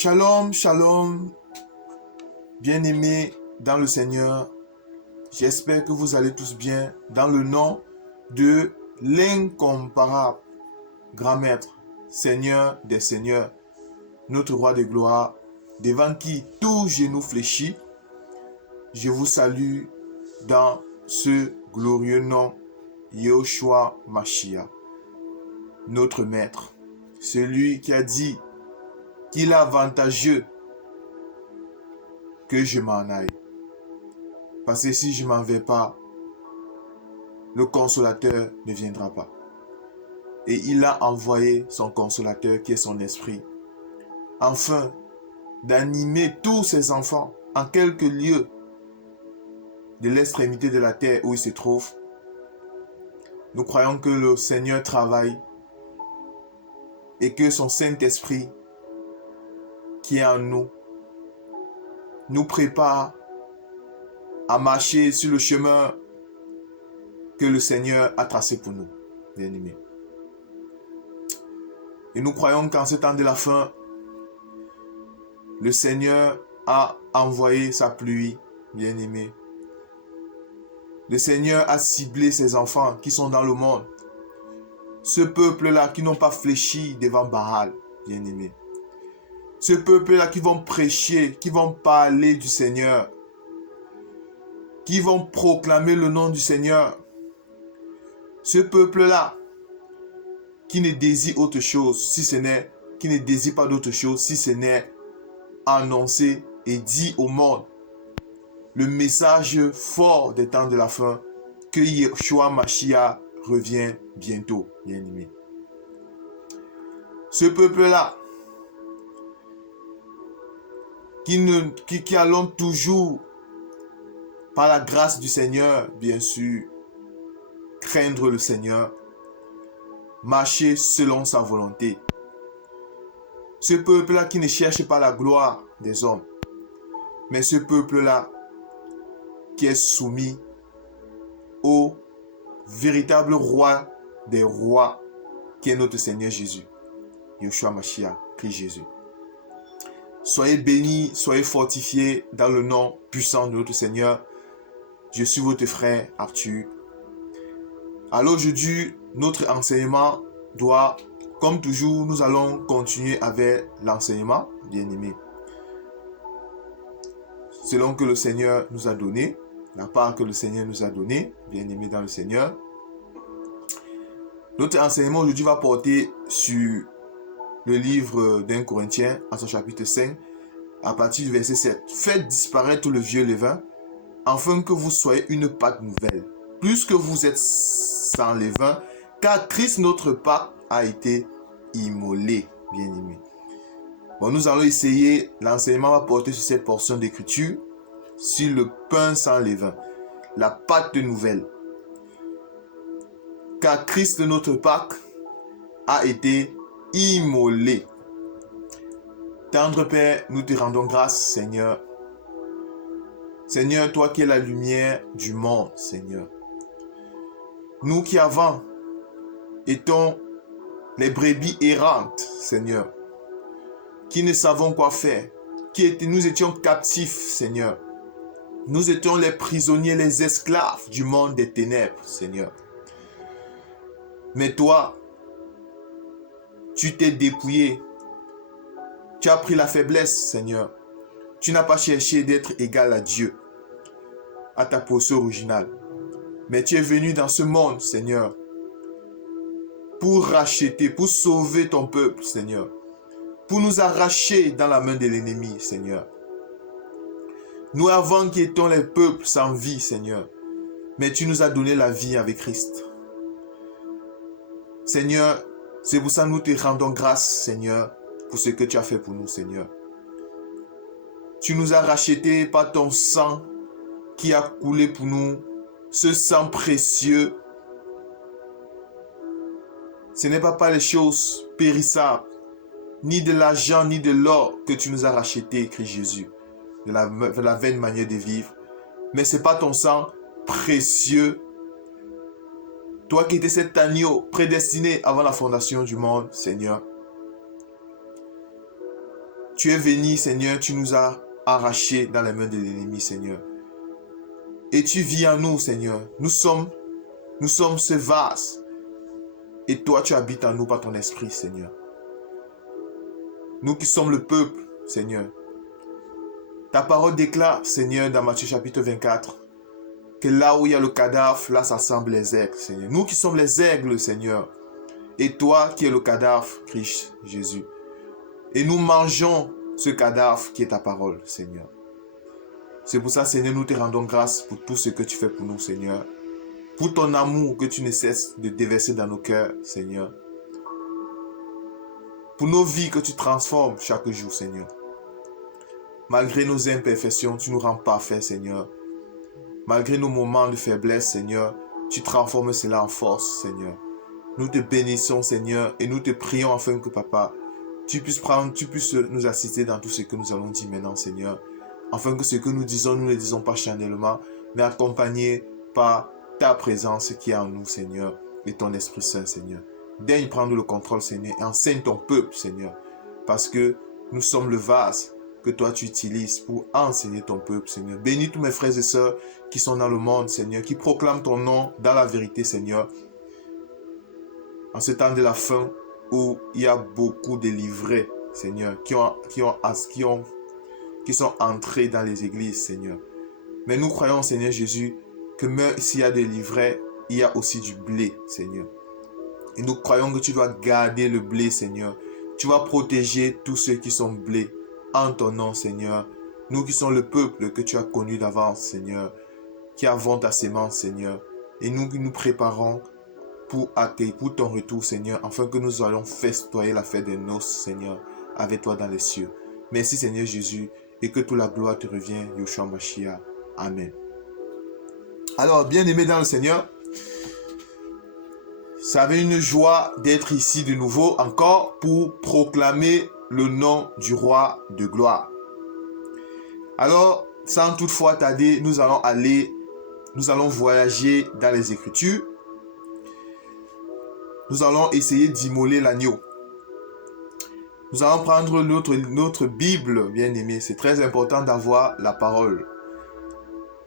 Shalom, shalom, bien-aimés dans le Seigneur. J'espère que vous allez tous bien dans le nom de l'incomparable grand maître, Seigneur des seigneurs, notre roi de gloire, devant qui tout genou fléchit. Je vous salue dans ce glorieux nom, Yahushua Mashiach, notre maître, celui qui a dit qu'il est avantageux que je m'en aille. Parce que si je ne m'en vais pas, le consolateur ne viendra pas. Et il a envoyé son consolateur qui est son esprit, afin d'animer tous ses enfants en quelques lieux de l'extrémité de la terre où ils se trouvent. Nous croyons que le Seigneur travaille et que son Saint-Esprit qui est en nous prépare à marcher sur le chemin que le Seigneur a tracé pour nous, bien-aimés. Et nous croyons qu'en ce temps de la fin, le Seigneur a envoyé sa pluie, bien-aimés. Le Seigneur a ciblé ses enfants qui sont dans le monde. Ce peuple-là qui n'ont pas fléchi devant Baal, bien-aimés. Ce peuple-là qui vont prêcher, qui vont parler du Seigneur, qui vont proclamer le nom du Seigneur. Ce peuple-là qui ne désire autre chose, qui ne désire pas d'autre chose, si ce n'est annoncer et dire au monde le message fort des temps de la fin, que Yahushua Mashiach revient bientôt, bien-aimés. Ce peuple-là qui allons toujours, par la grâce du Seigneur, bien sûr, craindre le Seigneur, marcher selon sa volonté. Ce peuple-là qui ne cherche pas la gloire des hommes, mais ce peuple-là qui est soumis au véritable roi des rois, qui est notre Seigneur Jésus, Yahushua Mashiach, Christ Jésus. Soyez bénis, soyez fortifiés dans le nom puissant de notre Seigneur. Je suis votre frère Arthur. Alors aujourd'hui, notre enseignement doit, comme toujours, nous allons continuer avec l'enseignement, bien-aimé. Selon que le Seigneur nous a donné, la part que le Seigneur nous a donnée, bien-aimé dans le Seigneur. Notre enseignement aujourd'hui va porter sur le livre d'1 Corinthiens, à son chapitre 5, à partir du verset 7. Faites disparaître le vieux levain, afin que vous soyez une Pâque nouvelle, plus que vous êtes sans levain, car Christ notre Pâque a été immolé, bien-aimé. Bon, nous allons essayer, l'enseignement va porter sur cette portion d'écriture, sur le pain sans levain, la Pâque nouvelle. Car Christ notre Pâque a été immolé. Tendre Père, nous te rendons grâce, Seigneur. Seigneur, toi qui es la lumière du monde, Seigneur. Nous qui avant étions les brebis errantes, Seigneur, qui ne savons quoi faire, nous étions captifs, Seigneur. Nous étions les prisonniers, les esclaves du monde des ténèbres, Seigneur. Mais toi, tu t'es dépouillé. Tu as pris la faiblesse, Seigneur. Tu n'as pas cherché d'être égal à Dieu, à ta position originale. Mais tu es venu dans ce monde, Seigneur, pour racheter, pour sauver ton peuple, Seigneur. Pour nous arracher dans la main de l'ennemi, Seigneur. Nous avant qui étions les peuples sans vie, Seigneur. Mais tu nous as donné la vie avec Christ. Seigneur, c'est pour ça que nous te rendons grâce, Seigneur, pour ce que tu as fait pour nous, Seigneur. Tu nous as rachetés par ton sang qui a coulé pour nous, ce sang précieux. Ce n'est pas par les choses périssables, ni de l'argent, ni de l'or que tu nous as rachetés, Christ Jésus, de la vaine manière de vivre. Mais c'est pas ton sang précieux. Toi qui étais cet agneau prédestiné avant la fondation du monde, Seigneur. tu es venu, Seigneur, tu nous as arrachés dans les mains de l'ennemi, Seigneur. Et tu vis en nous, Seigneur. Nous sommes ce vase. Et toi, tu habites en nous par ton esprit, Seigneur. Nous qui sommes le peuple, Seigneur. Ta parole déclare, Seigneur, dans Matthieu chapitre 24, que là où il y a le cadavre, là s'assemblent les aigles, Seigneur. Nous qui sommes les aigles, Seigneur. Et toi qui es le cadavre, Christ Jésus. Et nous mangeons ce cadavre qui est ta parole, Seigneur. C'est pour ça, Seigneur, nous te rendons grâce pour tout ce que tu fais pour nous, Seigneur. Pour ton amour que tu ne cesses de déverser dans nos cœurs, Seigneur. Pour nos vies que tu transformes chaque jour, Seigneur. Malgré nos imperfections, tu nous rends parfaits, Seigneur. Malgré nos moments de faiblesse, Seigneur, tu transformes cela en force, Seigneur. Nous te bénissons, Seigneur, et nous te prions afin que, Papa, tu puisses nous assister dans tout ce que nous allons dire maintenant, Seigneur. Afin que ce que nous disons, nous ne le disons pas charnellement, mais accompagné par ta présence qui est en nous, Seigneur, et ton Esprit Saint, Seigneur. Daigne prendre le contrôle, Seigneur, et enseigne ton peuple, Seigneur, parce que nous sommes le vase que toi tu utilises pour enseigner ton peuple, Seigneur. Bénis tous mes frères et sœurs qui sont dans le monde, Seigneur, qui proclament ton nom dans la vérité, Seigneur. En ce temps de la fin où il y a beaucoup de livrés, Seigneur, qui sont entrés dans les églises, Seigneur. Mais nous croyons, Seigneur Jésus, que même s'il y a des livrets, il y a aussi du blé, Seigneur. Et nous croyons que tu dois garder le blé, Seigneur. Tu vas protéger tous ceux qui sont blés en ton nom, Seigneur. Nous qui sommes le peuple que tu as connu d'avance, Seigneur, qui avons ta sémence, Seigneur. Et nous qui nous préparons pour ton retour, Seigneur, afin que nous allons festoyer la fête des noces, Seigneur, avec toi dans les cieux. Merci, Seigneur Jésus, et que toute la gloire te revienne, Yeshua Mashiach. Amen. Alors, bien-aimés dans le Seigneur, ça avait une joie d'être ici de nouveau encore pour proclamer le nom du roi de gloire. Alors, sans toutefois tarder, nous allons voyager dans les Écritures. Nous allons essayer d'immoler l'agneau. Nous allons prendre notre Bible, bien aimé. C'est très important d'avoir la parole.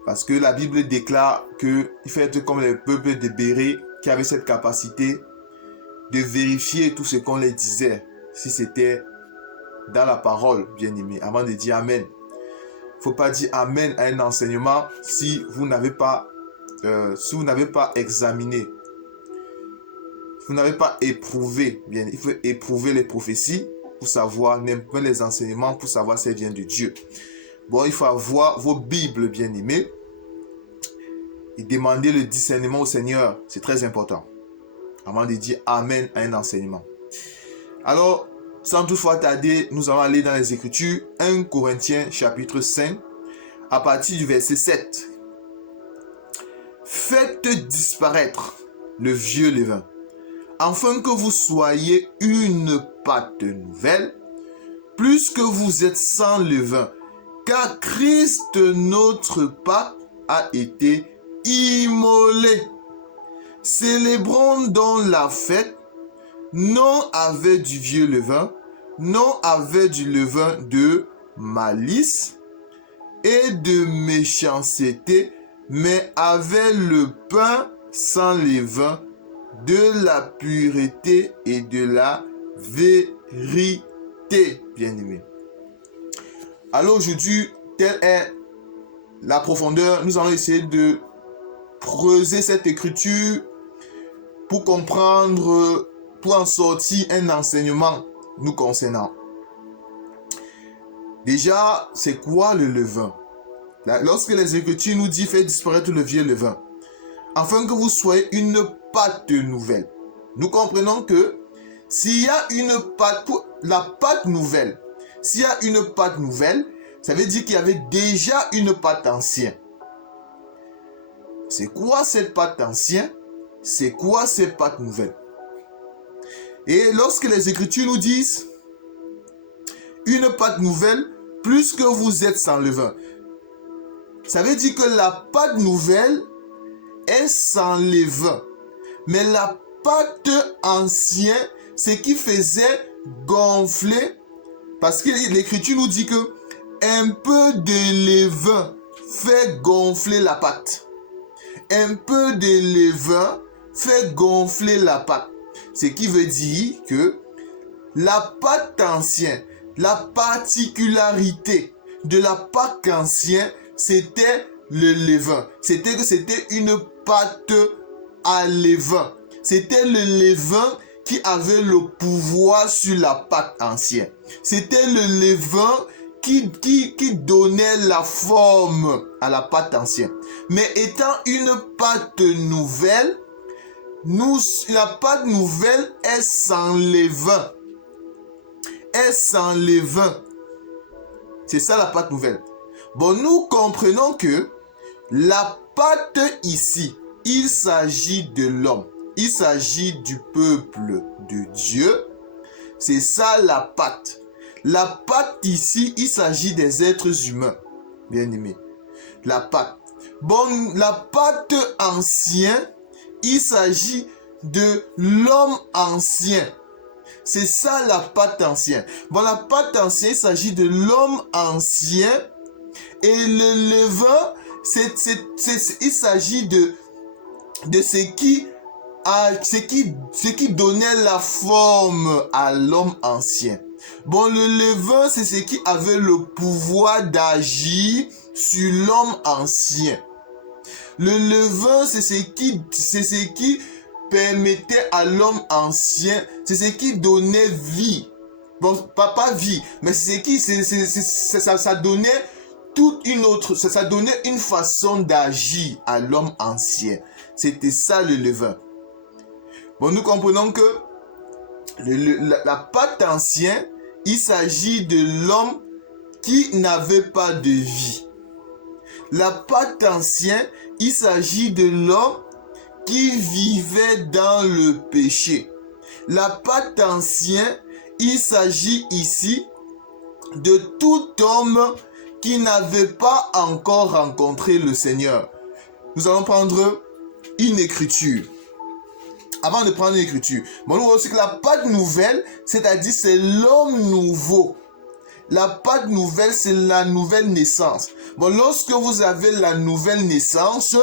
Parce que la Bible déclare qu'il faut être comme les peuples de Béré qui avaient cette capacité de vérifier tout ce qu'on les disait, si c'était dans la parole, bien aimé, avant de dire Amen. Il ne faut pas dire Amen à un enseignement si vous n'avez pas examiné. Vous n'avez pas éprouvé, bien, il faut éprouver les prophéties pour savoir, même les enseignements, pour savoir si elles viennent de Dieu. Bon, il faut avoir vos Bibles, bien aimées, et demander le discernement au Seigneur. C'est très important, avant de dire Amen à un enseignement. Alors, sans toutefois tarder, nous allons aller dans les Écritures, 1 Corinthiens chapitre 5, à partir du verset 7. Faites disparaître le vieux levain, afin que vous soyez une pâte nouvelle, plus que vous êtes sans levain, car Christ notre Pâque a été immolé. Célébrons donc la fête, non avec du vieux levain, non avec du levain de malice et de méchanceté, mais avec le pain sans levain de la pureté et de la vérité, bien-aimés. Alors aujourd'hui, telle est la profondeur. Nous allons essayer de creuser cette écriture pour comprendre, pour en sortir un enseignement nous concernant. Déjà, c'est quoi le levain? Lorsque les Écritures nous disent « Faites disparaître le vieux levain », afin que vous soyez une pâte nouvelle. Nous comprenons que s'il y a une pâte, la pâte nouvelle, s'il y a une pâte nouvelle, ça veut dire qu'il y avait déjà une pâte ancienne. C'est quoi cette pâte ancienne? C'est quoi cette pâte nouvelle? Et lorsque les Écritures nous disent une pâte nouvelle, plus que vous êtes sans levain, ça veut dire que la pâte nouvelle est sans levain. Mais la pâte ancienne, ce qui faisait gonfler Parce que l'Écriture nous dit que un peu de levain fait gonfler la pâte. Un peu de levain fait gonfler la pâte. Ce qui veut dire que la pâte ancienne, la particularité de la pâte ancienne, c'était le levain. C'était une pâte à levain. C'était le levain qui avait le pouvoir sur la pâte ancienne. C'était le levain qui donnait la forme à la pâte ancienne. Mais étant une pâte nouvelle, la pâte nouvelle est sans levain. Est sans levain. C'est ça la pâte nouvelle. Bon, nous comprenons que la pâte ici, il s'agit de l'homme. Il s'agit du peuple de Dieu. C'est ça la pâte. La pâte ici, il s'agit des êtres humains. Bien aimés. La pâte. Bon, la pâte ancienne, il s'agit de l'homme ancien. C'est ça la pâte ancienne. Bon, la pâte ancienne, il s'agit de l'homme ancien. Et le levain, il s'agit de ce qui donnait la forme à l'homme ancien. Bon, le levain, c'est ce qui avait le pouvoir d'agir sur l'homme ancien. Le levain, c'est ce qui permettait à l'homme ancien, c'est ce qui donnait vie. Bon, pas vie, mais c'est ce qui, ça donnait toute une autre, ça donnait une façon d'agir à l'homme ancien. C'était ça le levain. Bon, nous comprenons que la pâte ancienne, il s'agit de l'homme qui n'avait pas de vie. La pâte ancienne, il s'agit de l'homme qui vivait dans le péché. La pâte ancienne, il s'agit ici de tout homme qui n'avait pas encore rencontré le Seigneur. Nous allons prendre une écriture. Avant de prendre une écriture, bon, nous voyons aussi que la pâte nouvelle, c'est-à-dire c'est l'homme nouveau. La pâte nouvelle, c'est la nouvelle naissance. Bon, lorsque vous avez la nouvelle naissance,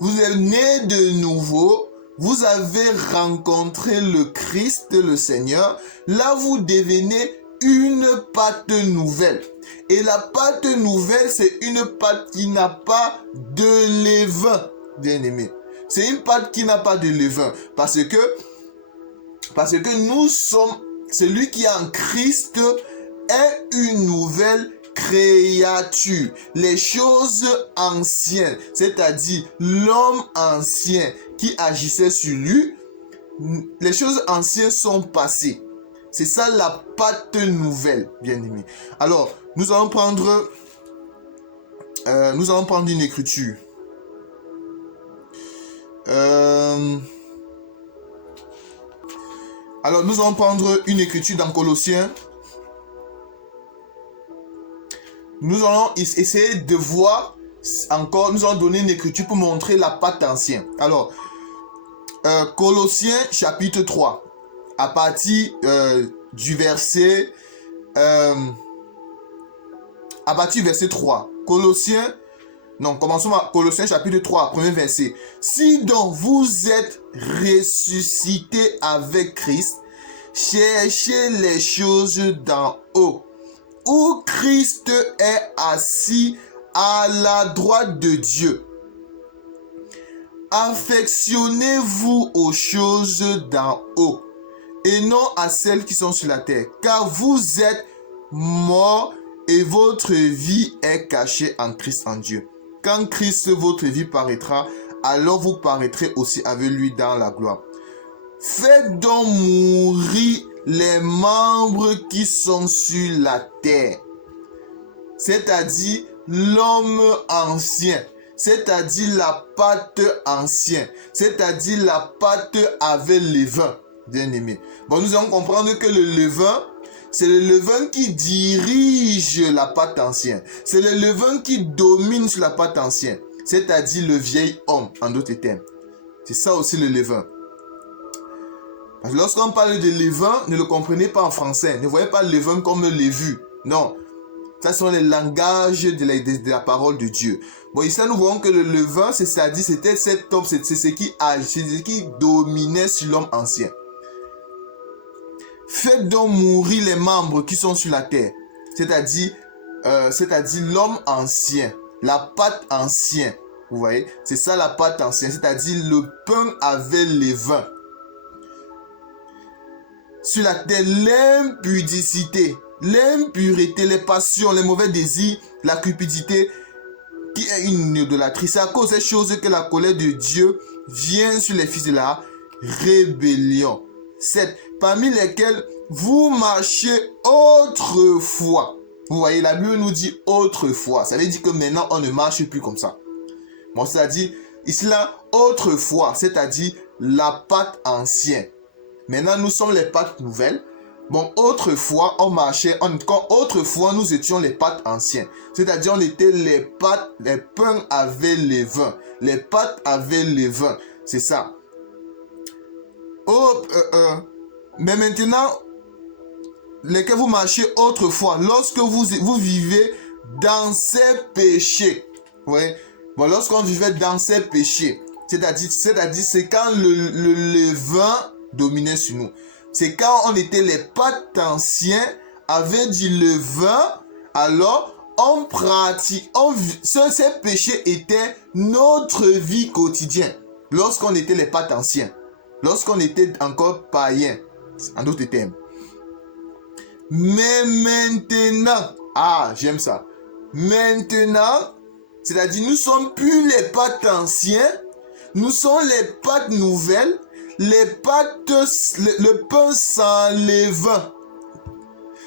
vous êtes né de nouveau, vous avez rencontré le Christ, le Seigneur. Là, vous devenez une pâte nouvelle. Et la pâte nouvelle, c'est une pâte qui n'a pas de levain, bien aimé. C'est une pâte qui n'a pas de levain. Parce que nous sommes, celui qui est en Christ est une nouvelle créature. Les choses anciennes, c'est-à-dire l'homme ancien qui agissait sur lui, les choses anciennes sont passées. C'est ça la pâte nouvelle, bien aimé. Alors, nous allons prendre une écriture. Alors, nous allons prendre une écriture dans Colossiens. Nous allons essayer de voir encore, nous allons donner une écriture pour montrer la pâte ancienne. Alors, Colossiens chapitre 3, à partir du verset 3. Commençons par Colossiens chapitre 3, premier verset. Si donc vous êtes ressuscités avec Christ, cherchez les choses d'en haut, où Christ est assis à la droite de Dieu. Affectionnez-vous aux choses d'en haut et non à celles qui sont sur la terre, car vous êtes morts et votre vie est cachée en Christ en Dieu. Quand Christ, votre vie, paraîtra, alors vous paraîtrez aussi avec lui dans la gloire. Faites donc mourir les membres qui sont sur la terre, c'est-à-dire l'homme ancien, c'est-à-dire la pâte ancienne, c'est-à-dire la pâte avec levain, bien aimé. Bon, nous allons comprendre que le levain, c'est le levain qui dirige la pâte ancienne. C'est le levain qui domine sur la pâte ancienne, c'est-à-dire le vieil homme, en d'autres termes. C'est ça aussi le levain. Parce que lorsqu'on parle de levain, ne le comprenez pas en français. Ne voyez pas levain comme levu. Non. Ça sont les langages de la parole de Dieu. Bon, ici, nous voyons que le levain, c'est-à-dire, c'était cet homme, c'est ce qui dominait sur l'homme ancien. Faites donc mourir les membres qui sont sur la terre. C'est-à-dire l'homme ancien, la pâte ancienne. Vous voyez, c'est ça la pâte ancienne, c'est-à-dire le pain avec levain. Sur la terre, l'impudicité, l'impureté, les passions, les mauvais désirs, la cupidité, qui est une idolâtrie. C'est à cause de ces choses que la colère de Dieu vient sur les fils de la rébellion. 7. Parmi lesquels vous marchez autrefois. Vous voyez, la Bible nous dit autrefois. Ça veut dire que maintenant, on ne marche plus comme ça. Bon, c'est-à-dire, ici là, autrefois, c'est-à-dire la pâte ancienne. Maintenant, nous sommes les pâtes nouvelles. Bon, autrefois, on marchait, autrefois, nous étions les pâtes anciennes. C'est-à-dire, on était les pains avec levain. Les pâtes avec levain. C'est ça. Mais maintenant, lesquels vous marchez autrefois, lorsque vous vivez dans ces péchés. Ouais. Bon, lorsqu'on vivait dans ces péchés, c'est-à-dire, c'est quand le levain dominait sur nous. C'est quand on était les pâtes anciens avec du levain, alors on pratique, ces péchés étaient notre vie quotidienne. Lorsqu'on était les pâtes anciens, lorsqu'on était encore païens, en d'autres termes. Mais maintenant, j'aime ça. Maintenant, c'est-à-dire nous sommes plus les pâtes anciens, nous sommes les pâtes nouvelles, les pâtes, le pain sans levain.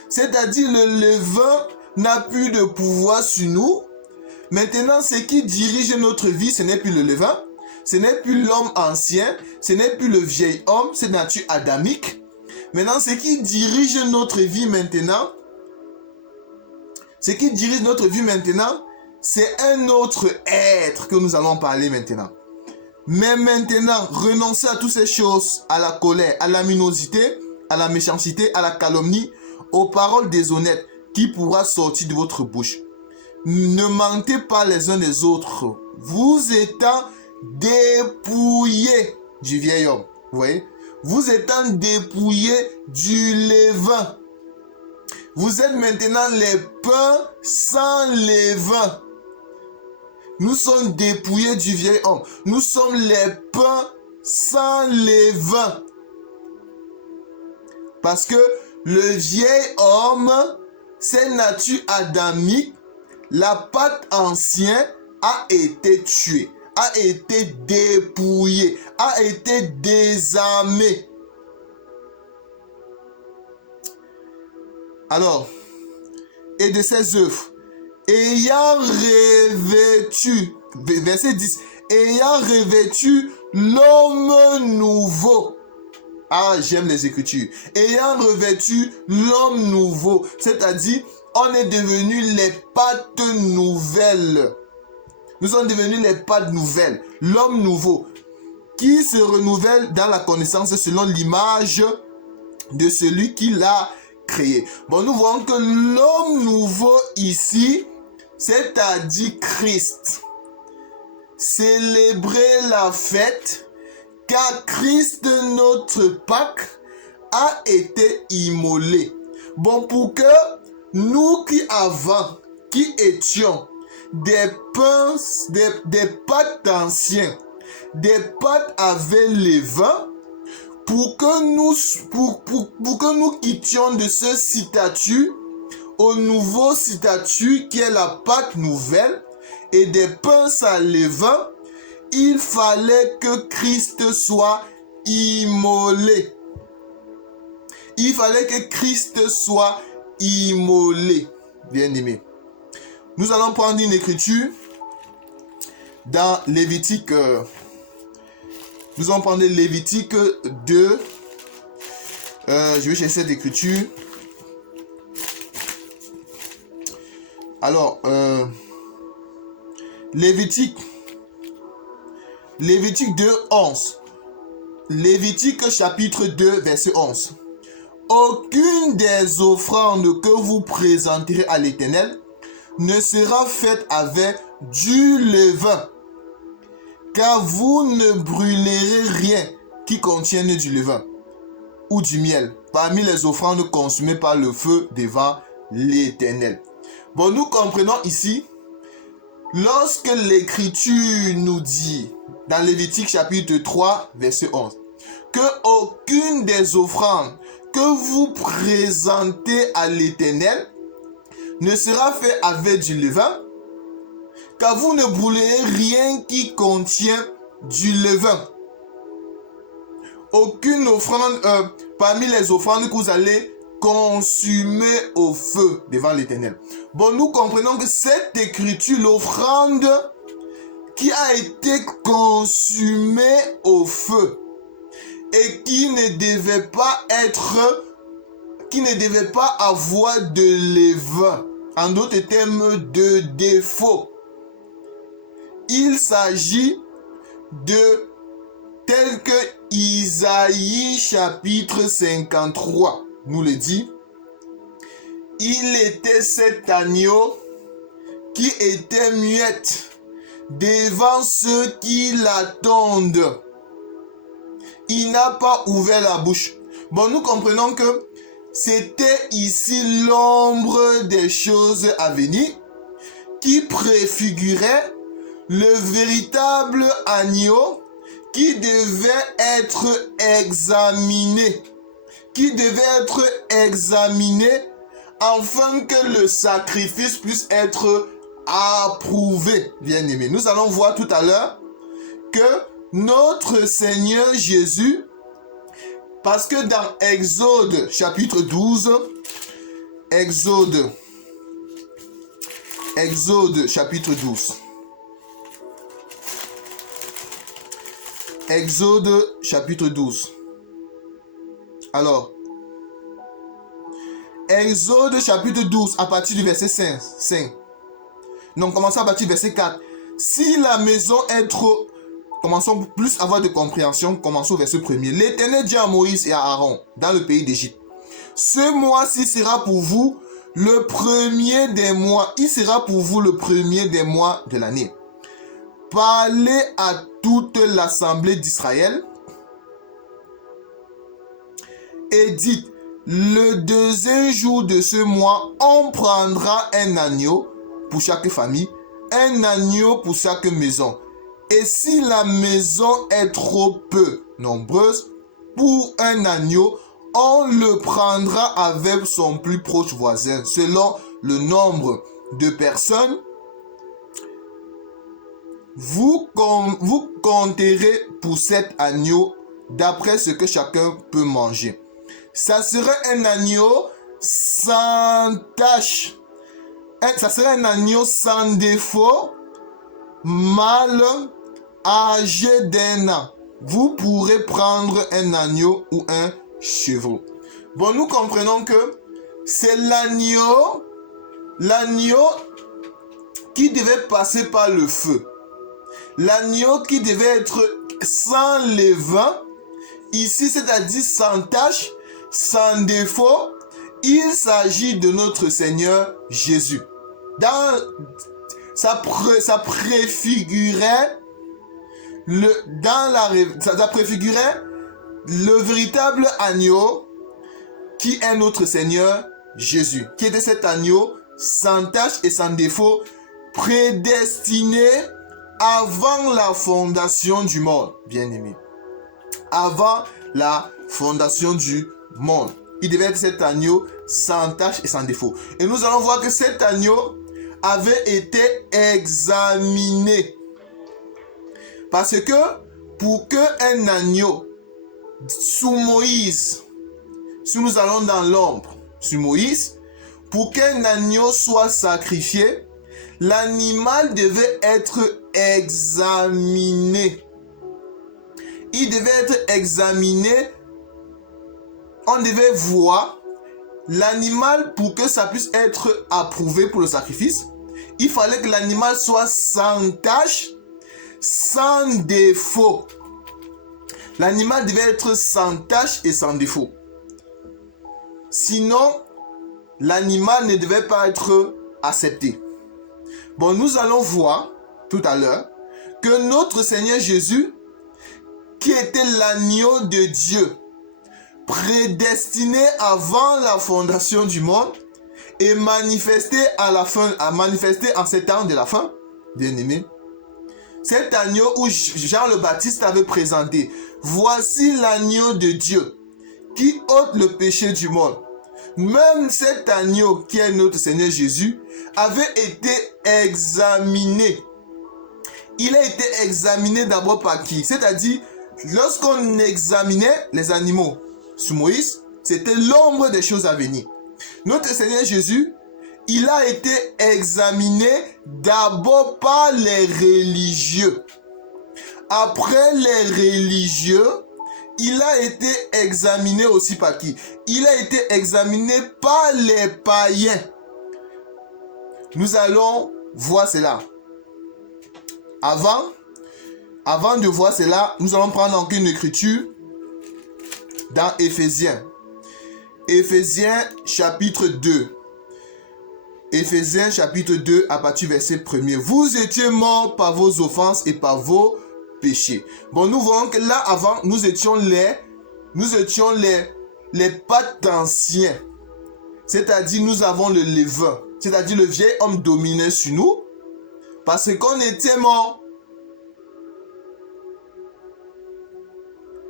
C'est-à-dire le levain n'a plus de pouvoir sur nous. Maintenant, ce qui dirige notre vie, ce n'est plus le levain, ce n'est plus l'homme ancien, ce n'est plus le vieil homme, c'est nature adamique. Maintenant, ce qui dirige notre vie maintenant, c'est un autre être que nous allons parler maintenant. Mais maintenant, renoncez à toutes ces choses, à la colère, à l'aminosité, à la méchanceté, à la calomnie, aux paroles déshonnêtes qui pourra sortir de votre bouche. Ne mentez pas les uns des autres, vous étant dépouillés du vieil homme. Vous voyez? Vous étant dépouillés du levain. Vous êtes maintenant les pains sans levain. Nous sommes dépouillés du vieil homme. Nous sommes les pains sans levain. Parce que le vieil homme, c'est nature adamique. La pâte ancienne a été tuée, a été dépouillée, a été désarmée. Alors, et de ses œuvres, ayant revêtu, verset 10, ayant revêtu l'homme nouveau. J'aime les Écritures. Ayant revêtu l'homme nouveau, c'est-à-dire, on est devenus les pâtes nouvelles. Nous sommes devenus les pâtes nouvelles, l'homme nouveau, qui se renouvelle dans la connaissance selon l'image de celui qui l'a créé. Bon, nous voyons que l'homme nouveau ici, c'est-à-dire Christ. Célébrer la fête, car Christ, notre Pâque, a été immolé. Bon, pour que nous qui étions des pains, des pâtes anciens, des pâtes avec levain, pour que nous quittions de ce statut au nouveau statut qui est la pâte nouvelle et des pains sans levain, il fallait que Christ soit immolé. Il fallait que Christ soit immolé. Bien-aimé. Nous allons prendre une écriture dans Lévitique. Nous allons prendre Lévitique 2. Je vais chercher cette écriture. Alors, Lévitique 2, 11. Lévitique chapitre 2, verset 11. Aucune des offrandes que vous présenterez à l'Éternel ne sera faite avec du levain, car vous ne brûlerez rien qui contienne du levain ou du miel parmi les offrandes consumées par le feu devant l'Éternel. Bon, nous comprenons ici, lorsque l'Écriture nous dit, dans Lévitique chapitre 3, verset 11, que aucune des offrandes que vous présentez à l'Éternel ne sera faite avec du levain, car vous ne brûlerez rien qui contient du levain. Aucune offrande, parmi les offrandes que vous allez consumer au feu devant l'Éternel. Bon, nous comprenons que cette écriture, l'offrande qui a été consumée au feu et qui ne devait pas avoir de levain, en d'autres termes, de défaut. Il s'agit de tel que Isaïe chapitre 53 nous le dit. Il était cet agneau qui était muette devant ceux qui l'attendent. Il n'a pas ouvert la bouche. Bon, nous comprenons que c'était ici l'ombre des choses à venir qui préfigurait le véritable agneau qui devait être examiné. Afin que le sacrifice puisse être approuvé, bien-aimé. Nous allons voir tout à l'heure que notre Seigneur Jésus, parce que dans Exode chapitre 12, Exode chapitre 12, Exode chapitre 12. Alors, Exode chapitre 12 à partir du verset 5. Donc, commençons à partir du verset 4. Si la maison est trop... Commençons plus à avoir de compréhension. Commençons au verset 1er. L'Éternel dit à Moïse et à Aaron dans le pays d'Égypte. Ce mois-ci sera pour vous le premier des mois. Il sera pour vous le premier des mois de l'année. Parlez à toute l'assemblée d'Israël et dites, le deuxième jour de ce mois, on prendra un agneau pour chaque famille, un agneau pour chaque maison. Et si la maison est trop peu nombreuse pour un agneau, on le prendra avec son plus proche voisin, selon le nombre de personnes. Vous compterez pour cet agneau d'après ce que chacun peut manger. Ça serait un agneau sans tache. Ça serait un agneau sans défaut, mâle, âgé d'1 an. Vous pourrez prendre un agneau ou un chevreau. Bon, nous comprenons que c'est l'agneau qui devait passer par le feu. L'agneau qui devait être sans levain, ici c'est-à-dire sans tache, sans défaut. Il s'agit de notre Seigneur Jésus. Ça préfigurait le véritable agneau qui est notre Seigneur Jésus, qui était cet agneau sans tache et sans défaut, prédestiné avant la fondation du monde, bien-aimé. Avant la fondation du monde. Il devait être cet agneau sans tache et sans défaut. Et nous allons voir que cet agneau avait été examiné. Parce que pour qu'un agneau sous Moïse, si nous allons dans l'ombre, sous Moïse, pour qu'un agneau soit sacrifié, l'animal devait être examiné. Il devait être examiné. On devait voir l'animal pour que ça puisse être approuvé pour le sacrifice. Il fallait que l'animal soit sans tache, sans défaut. L'animal devait être sans tache et sans défaut. Sinon, l'animal ne devait pas être accepté. Bon, nous allons voir tout à l'heure que notre Seigneur Jésus, qui était l'agneau de Dieu, prédestiné avant la fondation du monde, et manifesté en ces temps de la fin, bien aimé. Cet agneau où Jean le Baptiste avait présenté, voici l'agneau de Dieu qui ôte le péché du monde. Même cet agneau qui est notre Seigneur Jésus avait été examiné. Il a été examiné d'abord par qui? C'est-à-dire, lorsqu'on examinait les animaux sous Moïse, c'était l'ombre des choses à venir. Notre Seigneur Jésus, il a été examiné d'abord par les religieux. Après les religieux, il a été examiné aussi par qui? Il a été examiné par les païens. Nous allons voir cela. Avant de voir cela, nous allons prendre encore une écriture dans Éphésiens. Éphésiens chapitre 2. Éphésiens chapitre 2 à partir du verset 1er. Vous étiez morts par vos offenses et par vos péchés. Bon, nous voyons que là avant, nous étions les pattes anciens. C'est-à-dire nous avons le levain. C'est-à-dire le vieil homme dominait sur nous parce qu'on était morts.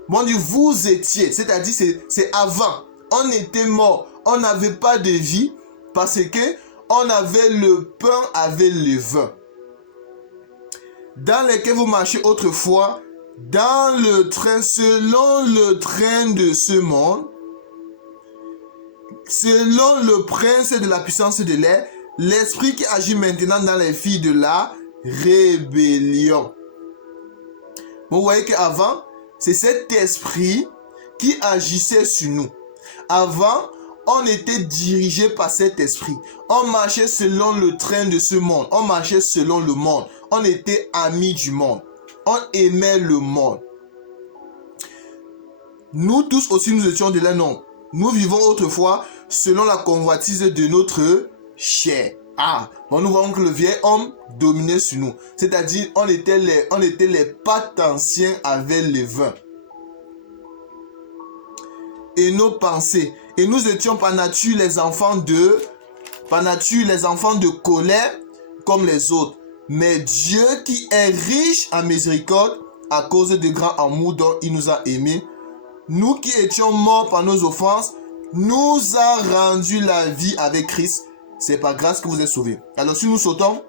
Bon, dit vous étiez, c'est-à-dire c'est avant. On était mort, on n'avait pas de vie parce que on avait le pain avec le vin. Dans lesquels vous marchez autrefois, dans le train, selon le train de ce monde, selon le prince de la puissance de l'air, l'esprit qui agit maintenant dans les filles de la rébellion. Vous voyez qu'avant, c'est cet esprit qui agissait sur nous. Avant, on était dirigé par cet esprit. On marchait selon le train de ce monde. On marchait selon le monde. On était amis du monde. On aimait le monde. Nous tous aussi, nous étions de là, non. Nous vivons autrefois selon la convoitise de notre chair. Bon, nous voyons que le vieil homme dominait sur nous. C'est-à-dire, on était les pattes anciens avec les vins. Et nos pensées. Et nous étions par nature les enfants de colère comme les autres. Mais Dieu qui est riche en miséricorde à cause de grand amour dont il nous a aimés, nous qui étions morts par nos offenses, nous a rendu la vie avec Christ. C'est par grâce que vous êtes sauvés. Alors si nous sautons,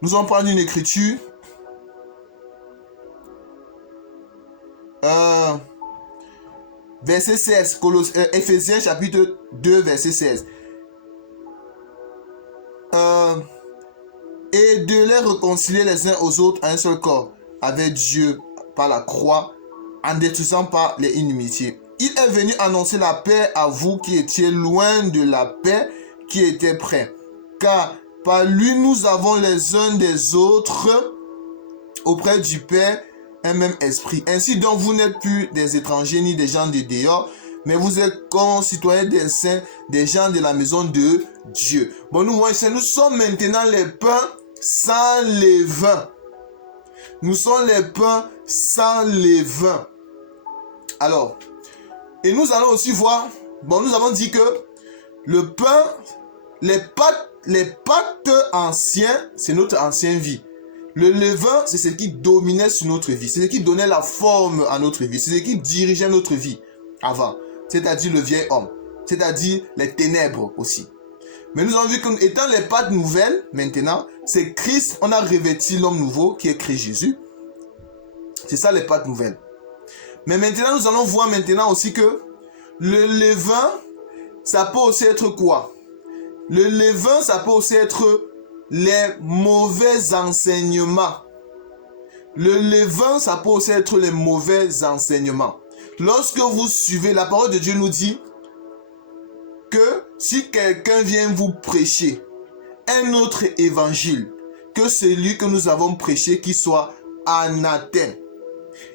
nous allons prendre une écriture. Verset 16, Éphésiens chapitre 2, verset 16. Et de les réconcilier les uns aux autres à un seul corps, avec Dieu par la croix, en détruisant par les inimitiés. Il est venu annoncer la paix à vous qui étiez loin de la paix qui était près. Car par lui nous avons les uns des autres auprès du Père un même esprit. Ainsi donc vous n'êtes plus des étrangers ni des gens de dehors, mais vous êtes concitoyens des saints, des gens de la maison de Dieu. Bon, nous voyons, nous sommes maintenant les pains sans levain. Nous sommes les pains sans levain. Alors, et nous allons aussi voir, bon, nous avons dit que le pain, les pâtes anciens, c'est notre ancienne vie. Le levain, c'est ce qui dominait sur notre vie. C'est ce qui donnait la forme à notre vie. C'est ce qui dirigeait notre vie avant. C'est-à-dire le vieil homme. C'est-à-dire les ténèbres aussi. Mais nous avons vu qu'étant les pâtes nouvelles, maintenant, c'est Christ, on a revêti l'homme nouveau qui est Christ Jésus. C'est ça les pâtes nouvelles. Mais maintenant, nous allons voir maintenant aussi que le levain, ça peut aussi être quoi? Le levain, ça peut aussi être les mauvais enseignements. Le levain, ça peut aussi être les mauvais enseignements. Lorsque vous suivez, la parole de Dieu nous dit que si quelqu'un vient vous prêcher un autre évangile que celui que nous avons prêché, qui soit anathème.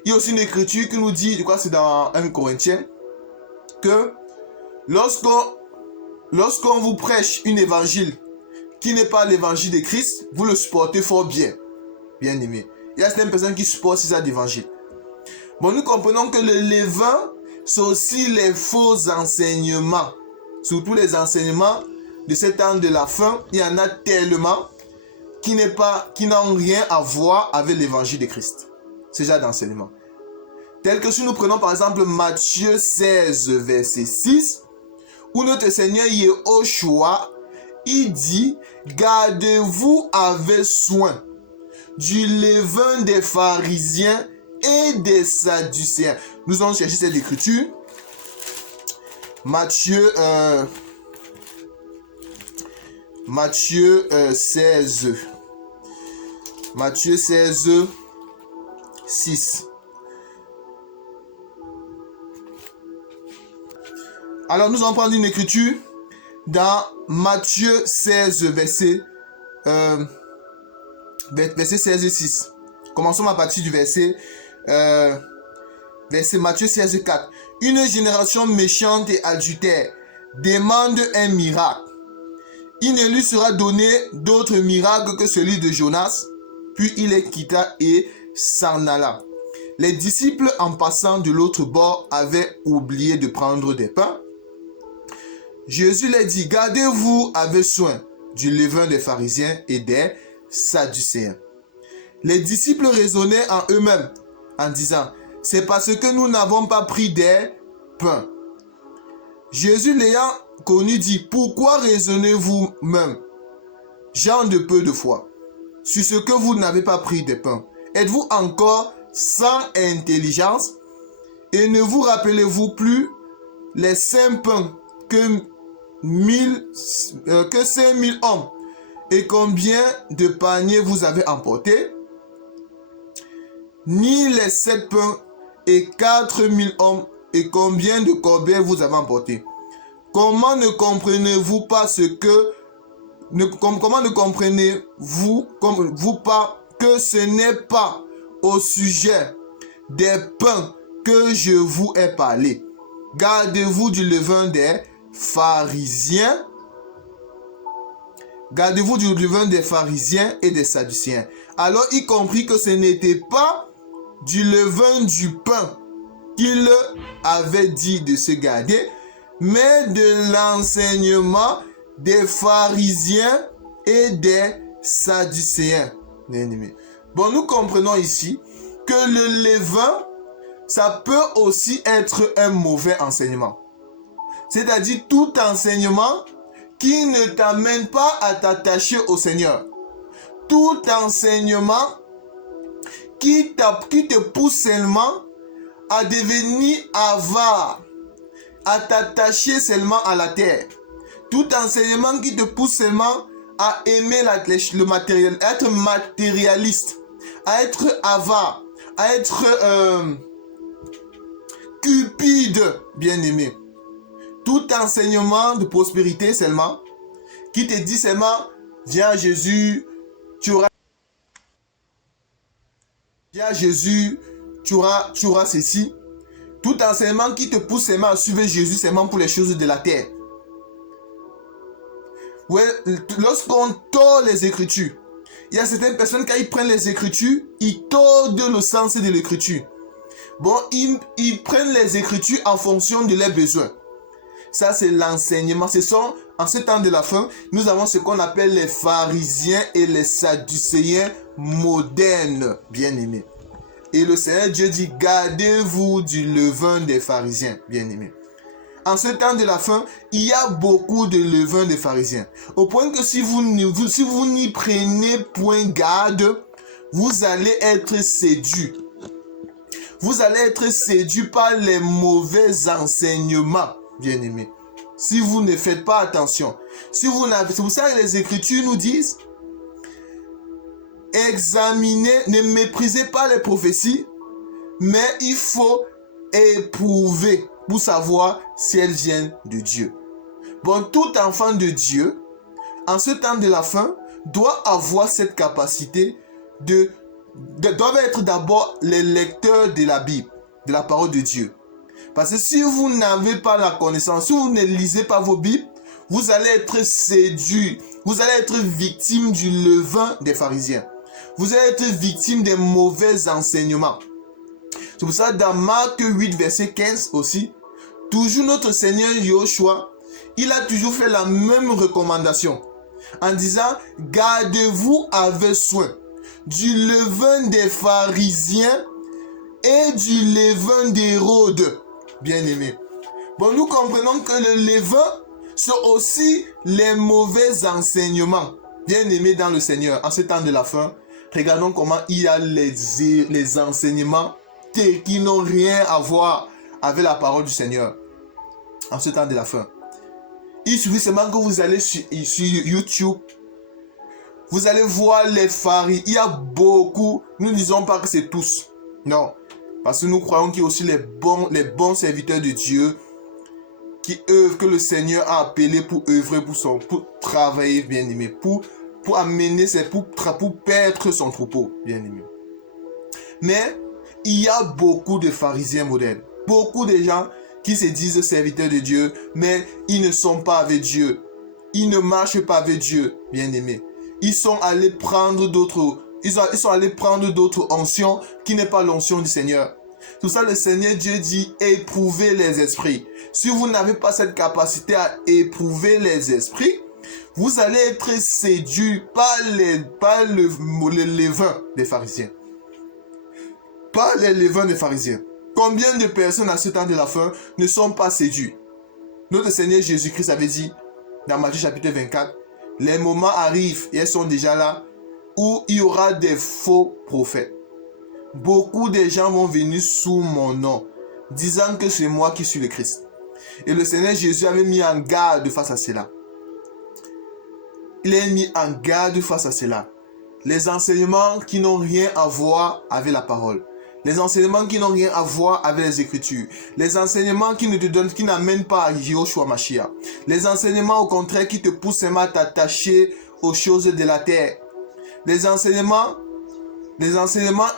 Il y a aussi une écriture qui nous dit, je crois que c'est dans 1 Corinthiens, que lorsqu'on vous prêche un évangile qui n'est pas l'évangile de Christ, vous le supportez fort bien, bien aimé. Il y a certaines personnes qui supportent ça d'évangile. Bon, nous comprenons que le levain, c'est aussi les faux enseignements. Surtout les enseignements de ce temps de la fin, il y en a tellement qui n'ont rien à voir avec l'évangile de Christ. Ce genre d'enseignement. Tel que si nous prenons par exemple Matthieu 16, verset 6, où notre Seigneur Yehoshua, il dit, gardez-vous avec soin du levain des pharisiens et des sadducéens. Nous allons chercher cette écriture. Matthieu 16. Matthieu 16, 6. Alors nous allons prendre une écriture dans Matthieu 16, verset 16 et 6. Commençons à partir du verset Matthieu 16, 4. Une génération méchante et adultère demande un miracle. Il ne lui sera donné d'autre miracle que celui de Jonas. Puis il les quitta et s'en alla. Les disciples, en passant de l'autre bord, avaient oublié de prendre des pains. Jésus leur dit, gardez-vous avec soin du levain des pharisiens et des sadducéens. Les disciples raisonnaient en eux-mêmes en disant, c'est parce que nous n'avons pas pris des pains. Jésus l'ayant connu dit, pourquoi raisonnez-vous même, gens de peu de foi, sur ce que vous n'avez pas pris des pains? Êtes-vous encore sans intelligence? Et ne vous rappelez-vous plus les 5 pains que 5000 hommes, et combien de paniers vous avez emportés? Ni les 7 pains et 4000 hommes, et combien de corbeilles vous avez emportés? Comment ne comprenez-vous pas comment ne comprenez-vous pas que ce n'est pas au sujet des pains que je vous ai parlé? Gardez-vous du levain des pharisiens. Gardez-vous du levain des pharisiens et des sadducéens. Alors il comprit que ce n'était pas du levain du pain qu'il avait dit de se garder, mais de l'enseignement des pharisiens et des sadducéens. Bon, nous comprenons ici que le levain, ça peut aussi être un mauvais enseignement. C'est-à-dire tout enseignement qui ne t'amène pas à t'attacher au Seigneur. Tout enseignement qui te pousse seulement à devenir avare, à t'attacher seulement à la terre. Tout enseignement qui te pousse seulement à aimer le matériel, à être matérialiste, à être avare, à être cupide, bien-aimé. Tout enseignement de prospérité seulement, qui te dit seulement, viens à Jésus, tu auras ceci. Tout enseignement qui te pousse seulement à suivre Jésus seulement pour les choses de la terre. Ouais, lorsqu'on tord les Écritures, il y a certaines personnes, quand ils prennent les Écritures, ils tordent le sens de l'Écriture. Bon, ils prennent les Écritures en fonction de leurs besoins. Ça, c'est l'enseignement. En ce temps de la fin, nous avons ce qu'on appelle les pharisiens et les sadducéens modernes, bien-aimés. Et le Seigneur Dieu dit, gardez-vous du levain des pharisiens, bien-aimés. En ce temps de la fin, il y a beaucoup de levain des pharisiens. Au point que si vous n'y prenez point garde, vous allez être séduits. Vous allez être séduits par les mauvais enseignements, bien-aimés. Si vous ne faites pas attention. C'est pour ça que les Écritures nous disent, examinez, ne méprisez pas les prophéties, mais il faut éprouver pour savoir si elles viennent de Dieu. Bon, tout enfant de Dieu, en ce temps de la fin, doit avoir cette capacité de doivent être d'abord les lecteurs de la Bible, de la parole de Dieu. Parce que si vous n'avez pas la connaissance, si vous ne lisez pas vos Bibles, vous allez être séduit, vous allez être victime du levain des pharisiens. Vous allez être victime des mauvais enseignements. C'est pour ça dans Marc 8, verset 15 aussi, toujours notre Seigneur Yahushua, il a toujours fait la même recommandation en disant, gardez-vous avec soin du levain des pharisiens et du levain d'Hérode, bien-aimés. Bon, nous comprenons que le levain, c'est aussi les mauvais enseignements, bien-aimés dans le Seigneur. En ce temps de la fin, regardons comment il y a les enseignements qui n'ont rien à voir avec la parole du Seigneur. En ce temps de la fin. Il suffit seulement que vous allez sur YouTube. Vous allez voir les pharisiens. Il y a beaucoup. Nous ne disons pas que c'est tous. Non. Parce que nous croyons qu'il y a aussi les bons serviteurs de Dieu qui œuvrent, que le Seigneur a appelé pour œuvrer pour travailler, bien aimé. Pour amener, pour perdre son troupeau, bien aimé. Mais il y a beaucoup de pharisiens modernes. Beaucoup de gens qui se disent serviteurs de Dieu, mais ils ne sont pas avec Dieu. Ils ne marchent pas avec Dieu, bien-aimés. Ils sont allés prendre d'autres onction qui n'est pas l'onction du Seigneur. Tout ça, le Seigneur Dieu dit, éprouvez les esprits. Si vous n'avez pas cette capacité à éprouver les esprits, vous allez être séduit par le levain des pharisiens. Par les levains des pharisiens. Combien de personnes à ce temps de la fin ne sont pas séduites? Notre Seigneur Jésus-Christ avait dit dans Matthieu chapitre 24, les moments arrivent et elles sont déjà là où il y aura des faux prophètes. Beaucoup de gens vont venir sous mon nom, disant que c'est moi qui suis le Christ. Et le Seigneur Jésus avait mis en garde face à cela. Il a mis en garde face à cela. Les enseignements qui n'ont rien à voir avec la parole. Les enseignements qui n'ont rien à voir avec les Écritures. Les enseignements qui n'amènent pas à Yahushua Mashiach. Les enseignements au contraire qui te poussent seulement à t'attacher aux choses de la terre. Les enseignements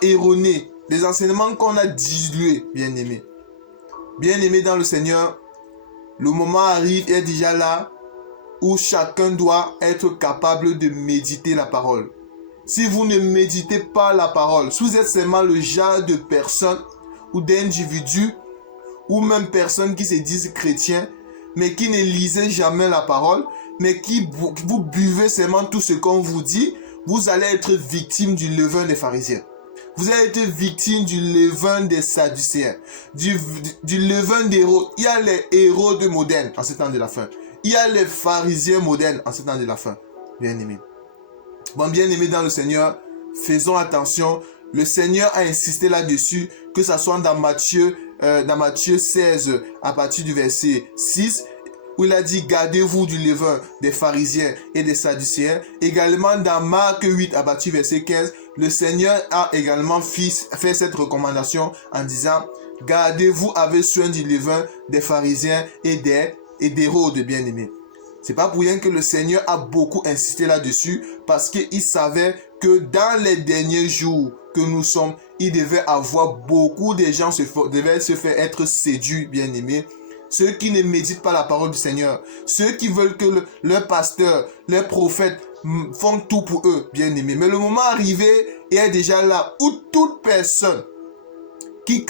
erronés. Les enseignements qu'on a dilués, bien-aimés. Bien-aimés dans le Seigneur, le moment arrive et est déjà là où chacun doit être capable de méditer la parole. Si vous ne méditez pas la parole, si vous êtes seulement le genre de personnes ou d'individus ou même personnes qui se disent chrétiens, mais qui ne lisez jamais la parole, mais qui vous buvez seulement tout ce qu'on vous dit, vous allez être victime du levain des pharisiens. Vous allez être victime du levain des sadducéens, du levain d'Hérode. Il y a les Hérodes modernes en ce temps de la fin. Il y a les pharisiens modernes en ce temps de la fin. Bien-aimés. Bon, bien-aimés dans le Seigneur, faisons attention. Le Seigneur a insisté là-dessus, que ça soit dans Matthieu 16, à partir du verset 6, où il a dit, gardez-vous du levain des pharisiens et des sadducéens. Également dans Marc 8, à partir du verset 15, le Seigneur a également fait cette recommandation en disant, gardez-vous avec soin du levain des pharisiens et d'Hérode, bien-aimés. C'est pas pour rien que le Seigneur a beaucoup insisté là-dessus, parce qu'il savait que dans les derniers jours que nous sommes, il devait avoir beaucoup de gens devaient se faire être séduits, bien-aimés. Ceux qui ne méditent pas la parole du Seigneur, ceux qui veulent que leur pasteur, leur prophète font tout pour eux, bien-aimés. Mais le moment arrivé est déjà là où toute personne qui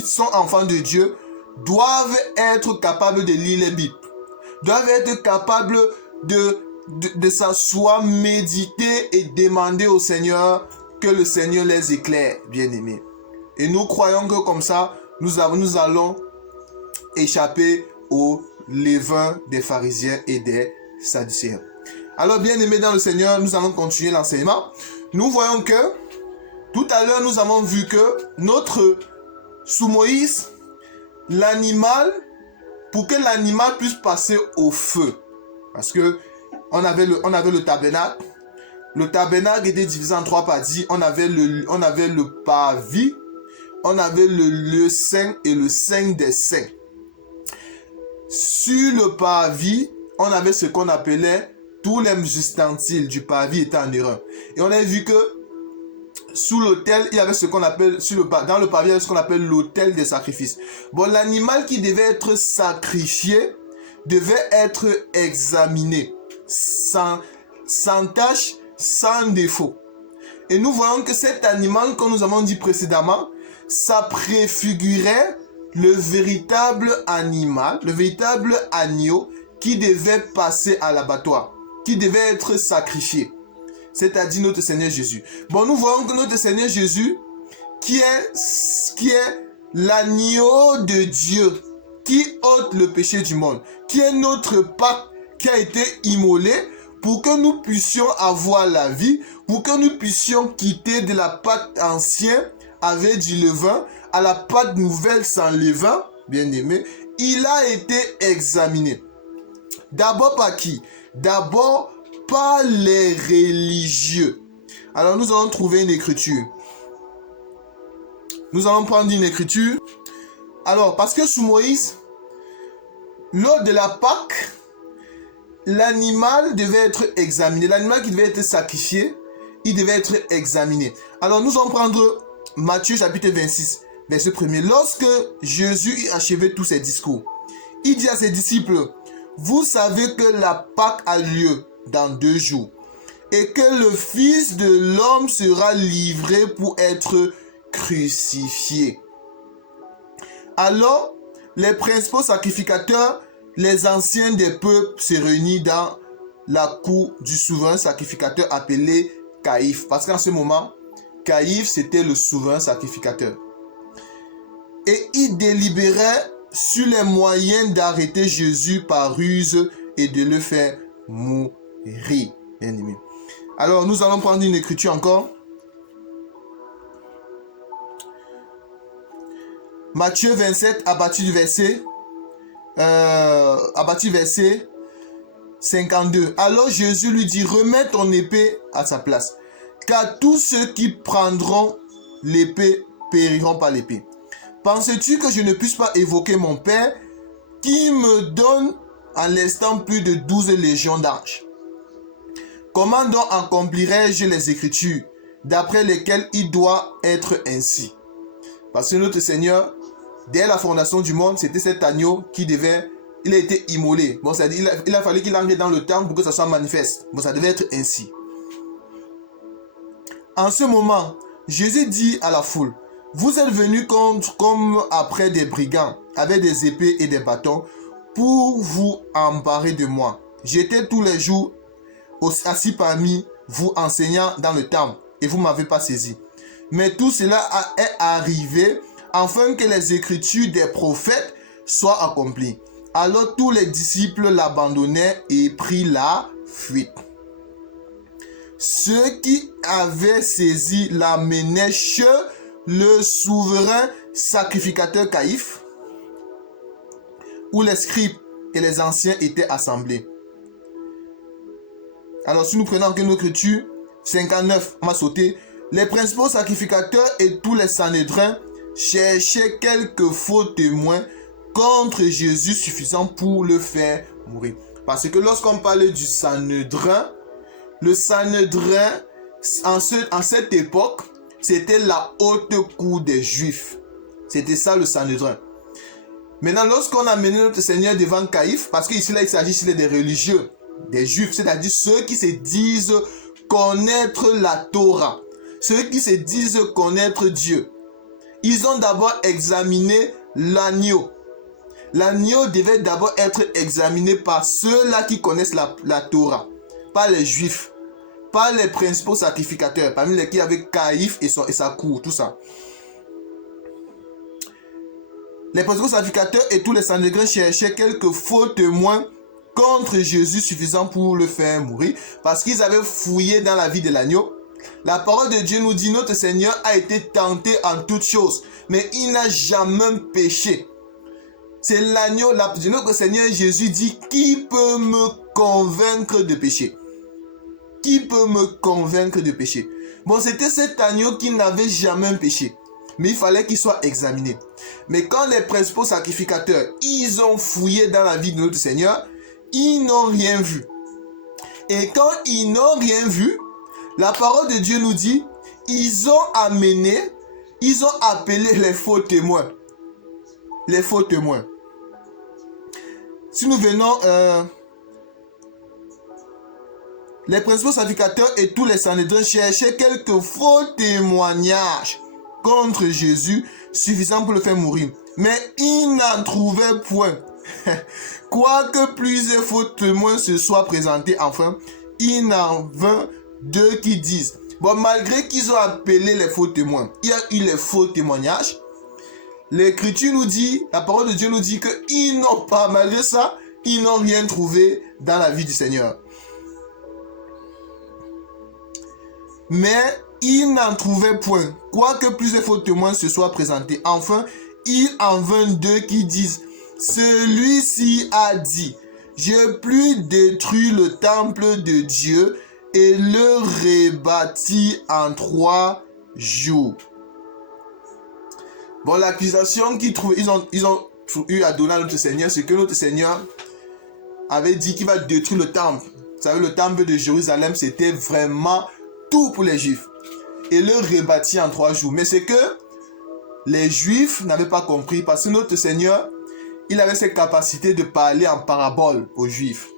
sont enfants de Dieu doivent être capables de lire les Bibles, doivent être capables de s'asseoir, méditer et demander au Seigneur que le Seigneur les éclaire, bien-aimés. Et nous croyons que comme ça, nous allons échapper au levain des pharisiens et des sadducéens. Alors, bien-aimés dans le Seigneur, nous allons continuer l'enseignement. Nous voyons que tout à l'heure, nous avons vu que sous Moïse, l'animal, pour que l'animal puisse passer au feu, parce que on avait le tabernacle. Le tabernacle était divisé en 3 parties. On avait le parvis, on avait le lieu saint et le saint des saints. Sur le parvis, on avait ce qu'on appelait tous les ustensiles du parvis étaient en airain. Et on a vu que sous l'autel, il y avait ce qu'on appelle, dans le pavillon, ce qu'on appelle l'autel des sacrifices. Bon, l'animal qui devait être sacrifié devait être examiné, sans tache, sans défaut. Et nous voyons que cet animal, comme nous avons dit précédemment, ça préfigurait le véritable animal, le véritable agneau qui devait passer à l'abattoir, qui devait être sacrifié, c'est-à-dire notre Seigneur Jésus. Bon, nous voyons que notre Seigneur Jésus, qui est l'agneau de Dieu, qui ôte le péché du monde, qui est notre Pâque, qui a été immolé pour que nous puissions avoir la vie, pour que nous puissions quitter de la pâte ancienne avec du levain à la pâte nouvelle sans levain, bien aimé. Il a été examiné. D'abord par qui? D'abord par les religieux. Alors nous allons trouver une écriture. Nous allons prendre une écriture. Alors, parce que sous Moïse, lors de la Pâque, l'animal devait être examiné. L'animal qui devait être sacrifié, il devait être examiné. Alors, nous allons prendre Matthieu chapitre 26, verset 1er. Lorsque Jésus a achevé tous ses discours, il dit à ses disciples, « Vous savez que la Pâque a lieu dans 2 jours et que le Fils de l'homme sera livré pour être crucifié. » Alors, les principaux sacrificateurs, les anciens des peuples se réunissent dans la cour du souverain sacrificateur appelé Caïphe. Parce qu'en ce moment, Caïphe, c'était le souverain sacrificateur. Et il délibérait sur les moyens d'arrêter Jésus par ruse et de le faire mourir. Bien aimé. Alors, nous allons prendre une écriture encore. Matthieu 27, à partir du verset 52. Alors Jésus lui dit, remets ton épée à sa place, car tous ceux qui prendront l'épée périront par l'épée. Penses-tu que je ne puisse pas évoquer mon Père qui me donne à l'instant plus de 12 légions d'anges? Comment donc accomplirai-je les Écritures d'après lesquelles il doit être ainsi? Parce que notre Seigneur, dès la fondation du monde, c'était cet agneau qui devait, il a été immolé. Bon, c'est-à-dire, il a fallu qu'il entre dans le temple pour que ça soit manifeste. Bon, ça devait être ainsi. En ce moment, Jésus dit à la foule, vous êtes venus comme après des brigands, avec des épées et des bâtons, pour vous emparer de moi. J'étais tous les jours assis parmi vous enseignant dans le temple, et vous ne m'avez pas saisi. Mais tout cela est arrivé afin que les écritures des prophètes soient accomplies. Alors tous les disciples l'abandonnèrent et prirent la fuite. Ceux qui avaient saisi l'amenaient chez le souverain sacrificateur Caïphe, où les scribes et les anciens étaient assemblés. Alors si nous prenons en écriture 59, on va sauter. Les principaux sacrificateurs et tous les sanhédrins cherchaient quelques faux témoins contre Jésus suffisants pour le faire mourir. Parce que lorsqu'on parle du sanhédrin, le sanhédrin, en cette époque, c'était la haute cour des Juifs. C'était ça le sanhédrin. Maintenant, lorsqu'on a mené notre Seigneur devant Caïphe, parce qu'ici là, il s'agit des religieux, des Juifs, c'est-à-dire ceux qui se disent connaître la Torah, ceux qui se disent connaître Dieu. Ils ont d'abord examiné l'agneau. L'agneau devait d'abord être examiné par ceux-là qui connaissent la Torah, par les Juifs, par les principaux sacrificateurs, parmi lesquels il y avait Caïphe et sa cour, tout ça. Les principaux sacrificateurs et tous les sanhédrins cherchaient quelques faux témoins contre Jésus suffisant pour le faire mourir, parce qu'ils avaient fouillé dans la vie de l'agneau. La parole de Dieu nous dit, notre Seigneur a été tenté en toutes choses, mais il n'a jamais péché. C'est l'agneau, notre Seigneur Jésus dit, qui peut me convaincre de péché? Qui peut me convaincre de péché? Bon, c'était cet agneau qui n'avait jamais péché, mais il fallait qu'il soit examiné. Mais quand les principaux sacrificateurs, ils ont fouillé dans la vie de notre Seigneur, ils n'ont rien vu. Et quand ils n'ont rien vu, la parole de Dieu nous dit, ils ont appelé les faux témoins. Les faux témoins. Si nous venons, les principaux sacrificateurs et tous les Sanhédrins cherchaient quelques faux témoignages contre Jésus suffisants pour le faire mourir. Mais ils n'en trouvaient point. Quoique plusieurs faux témoins se soient présentés, enfin, il n'en vint deux qui disent. Bon, malgré qu'ils ont appelé les faux témoins, il y a eu les faux témoignages. L'Écriture nous dit, la parole de Dieu nous dit qu'ils n'ont pas, malgré ça, ils n'ont rien trouvé dans la vie du Seigneur. Mais ils n'en trouvaient point. Quoique plusieurs faux témoins se soient présentés, enfin, il en vint deux qui disent, celui-ci a dit, j'ai plus détruit le temple de Dieu et le rebâti en 3 jours. Bon, l'accusation ils ont eu à donner à notre Seigneur, c'est que notre Seigneur avait dit qu'il va détruire le temple. Vous savez, le temple de Jérusalem, c'était vraiment tout pour les Juifs. Et le rebâti en 3 jours. Mais c'est que les Juifs n'avaient pas compris, parce que notre Seigneur, il avait cette capacité de parler en parabole aux Juifs.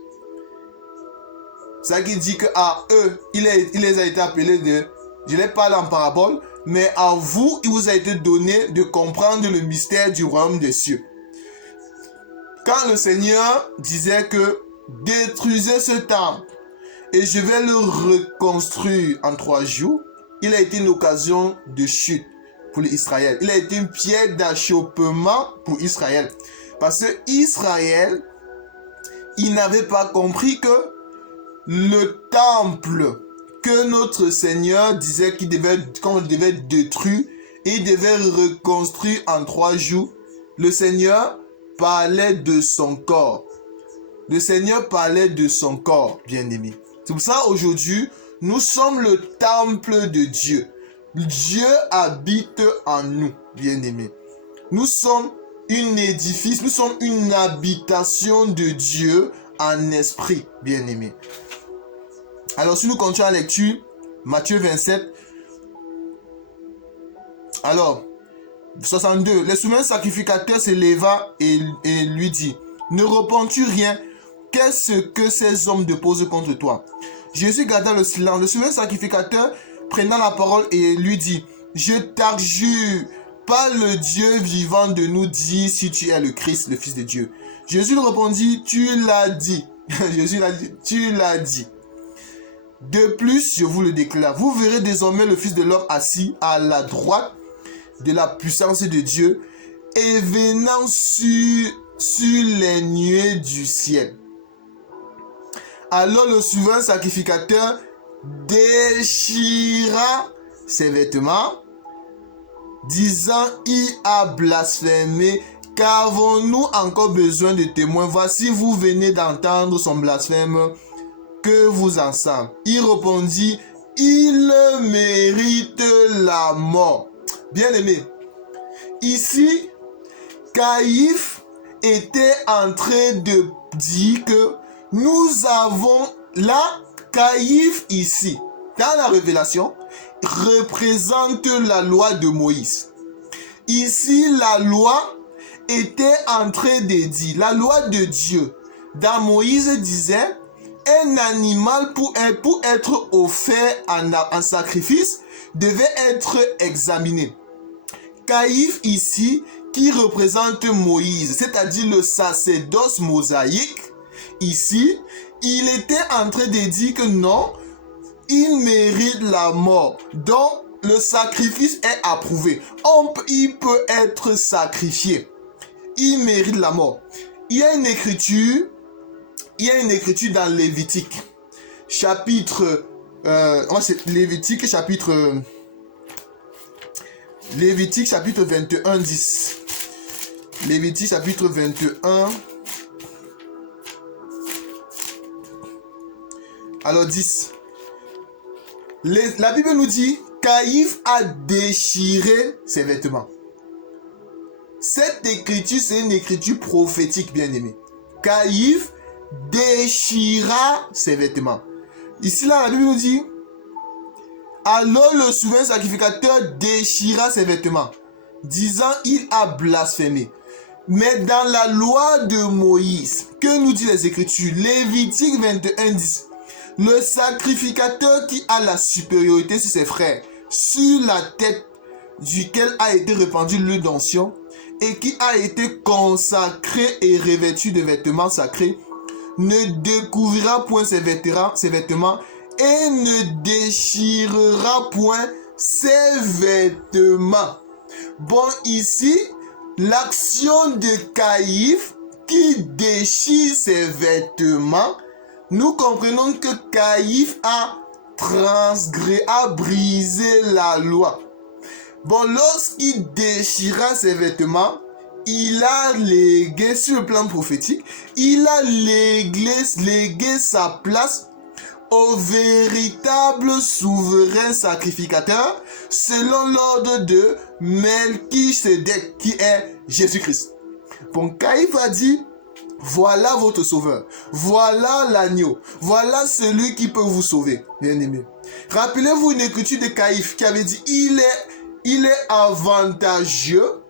C'est ça qui dit qu'à eux, il les a été appelés de... Je les parle en parabole, mais à vous, il vous a été donné de comprendre le mystère du royaume des cieux. Quand le Seigneur disait que détruisez ce temple et je vais le reconstruire en 3 jours, il a été une occasion de chute pour Israël. Il a été une pierre d'achoppement pour Israël. Parce que Israël, il n'avait pas compris que le temple que notre Seigneur disait qu'on devait détruire et il devait reconstruire en 3 jours, le Seigneur parlait de son corps. Le Seigneur parlait de son corps, bien-aimé. C'est pour ça aujourd'hui, nous sommes le temple de Dieu. Dieu habite en nous, bien-aimé. Nous sommes un édifice, nous sommes une habitation de Dieu en esprit, bien-aimé. Alors, si nous continuons la lecture, Matthieu 27, alors, 62, le souverain sacrificateur se leva et lui dit, ne repens-tu rien? Qu'est-ce que ces hommes déposent contre toi? Jésus garda le silence. Le souverain sacrificateur prenant la parole et lui dit, je t'adjure par le Dieu vivant de nous dire si tu es le Christ, le Fils de Dieu. Jésus lui répondit, tu l'as dit. Jésus l'a dit, tu l'as dit. De plus, je vous le déclare, vous verrez désormais le Fils de l'homme assis à la droite de la puissance de Dieu et venant sur les nuées du ciel. Alors le souverain sacrificateur déchira ses vêtements, disant, il a blasphémé, qu'avons-nous encore besoin de témoins? Voici, vous venez d'entendre son blasphème, que vous en savez. Il répondit, il mérite la mort. Bien-aimé, ici, Caïphe était en train de dire que nous avons là, Caïphe ici, dans la révélation, représente la loi de Moïse. Ici, la loi était en train de dire, la loi de Dieu, dans Moïse disait, un animal pour être offert en sacrifice devait être examiné. Caïphe ici, qui représente Moïse, c'est-à-dire le sacerdoce mosaïque, ici, il était en train de dire que non, il mérite la mort. Donc, le sacrifice est approuvé. Il peut être sacrifié. Il mérite la mort. Il y a une écriture dans Lévitique, chapitre, Lévitique chapitre 21, 10. Lévitique chapitre 21, alors 10. La Bible nous dit, Caïphe a déchiré ses vêtements. Cette écriture, c'est une écriture prophétique, bien-aimé. Caïphe déchira ses vêtements. Ici, là, la Bible nous dit, Alors le souverain sacrificateur déchira ses vêtements, disant il a blasphémé. Mais dans la loi de Moïse, que nous dit les Écritures, Lévitique 21, 10, le sacrificateur qui a la supériorité sur ses frères, sur la tête duquel a été répandue l'huile d'onction, et qui a été consacré et revêtu de vêtements sacrés, ne découvrira point ses vêtements et ne déchirera point ses vêtements. Bon, ici, l'action de Caïphe qui déchire ses vêtements, nous comprenons que Caïphe a brisé la loi. Bon, lorsqu'il déchira ses vêtements, il a légué, sur le plan prophétique, il a légué sa place au véritable souverain sacrificateur selon l'ordre de Melchisédek qui est Jésus-Christ. Bon, Caïphe a dit, voilà votre sauveur, voilà l'agneau, voilà celui qui peut vous sauver, bien aimé. Rappelez-vous une écriture de Caïphe qui avait dit, il est avantageux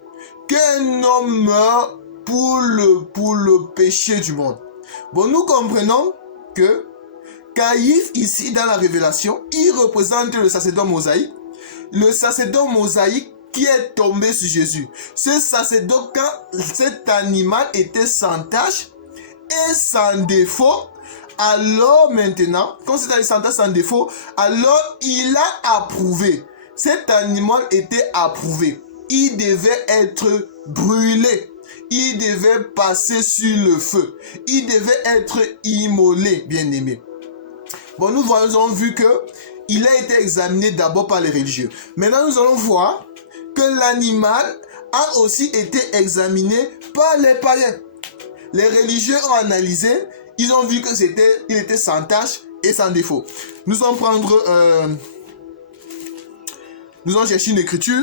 qu'un homme meure pour le péché du monde. Bon, nous comprenons que Caïphe, ici, dans la révélation, il représente le sacerdoce mosaïque. Le sacerdoce mosaïque qui est tombé sur Jésus. Ce sacerdoce, quand cet animal était sans tache et sans défaut, alors maintenant, quand cet animal sans tache, sans défaut, alors il a approuvé. Cet animal était approuvé. Il devait être brûlé. Il devait passer sur le feu. Il devait être immolé, bien aimé. Bon, nous avons vu que il a été examiné d'abord par les religieux. Maintenant, nous allons voir que l'animal a aussi été examiné par les païens. Les religieux ont analysé, ils ont vu que il était sans tache et sans défaut. Nous allons chercher une écriture.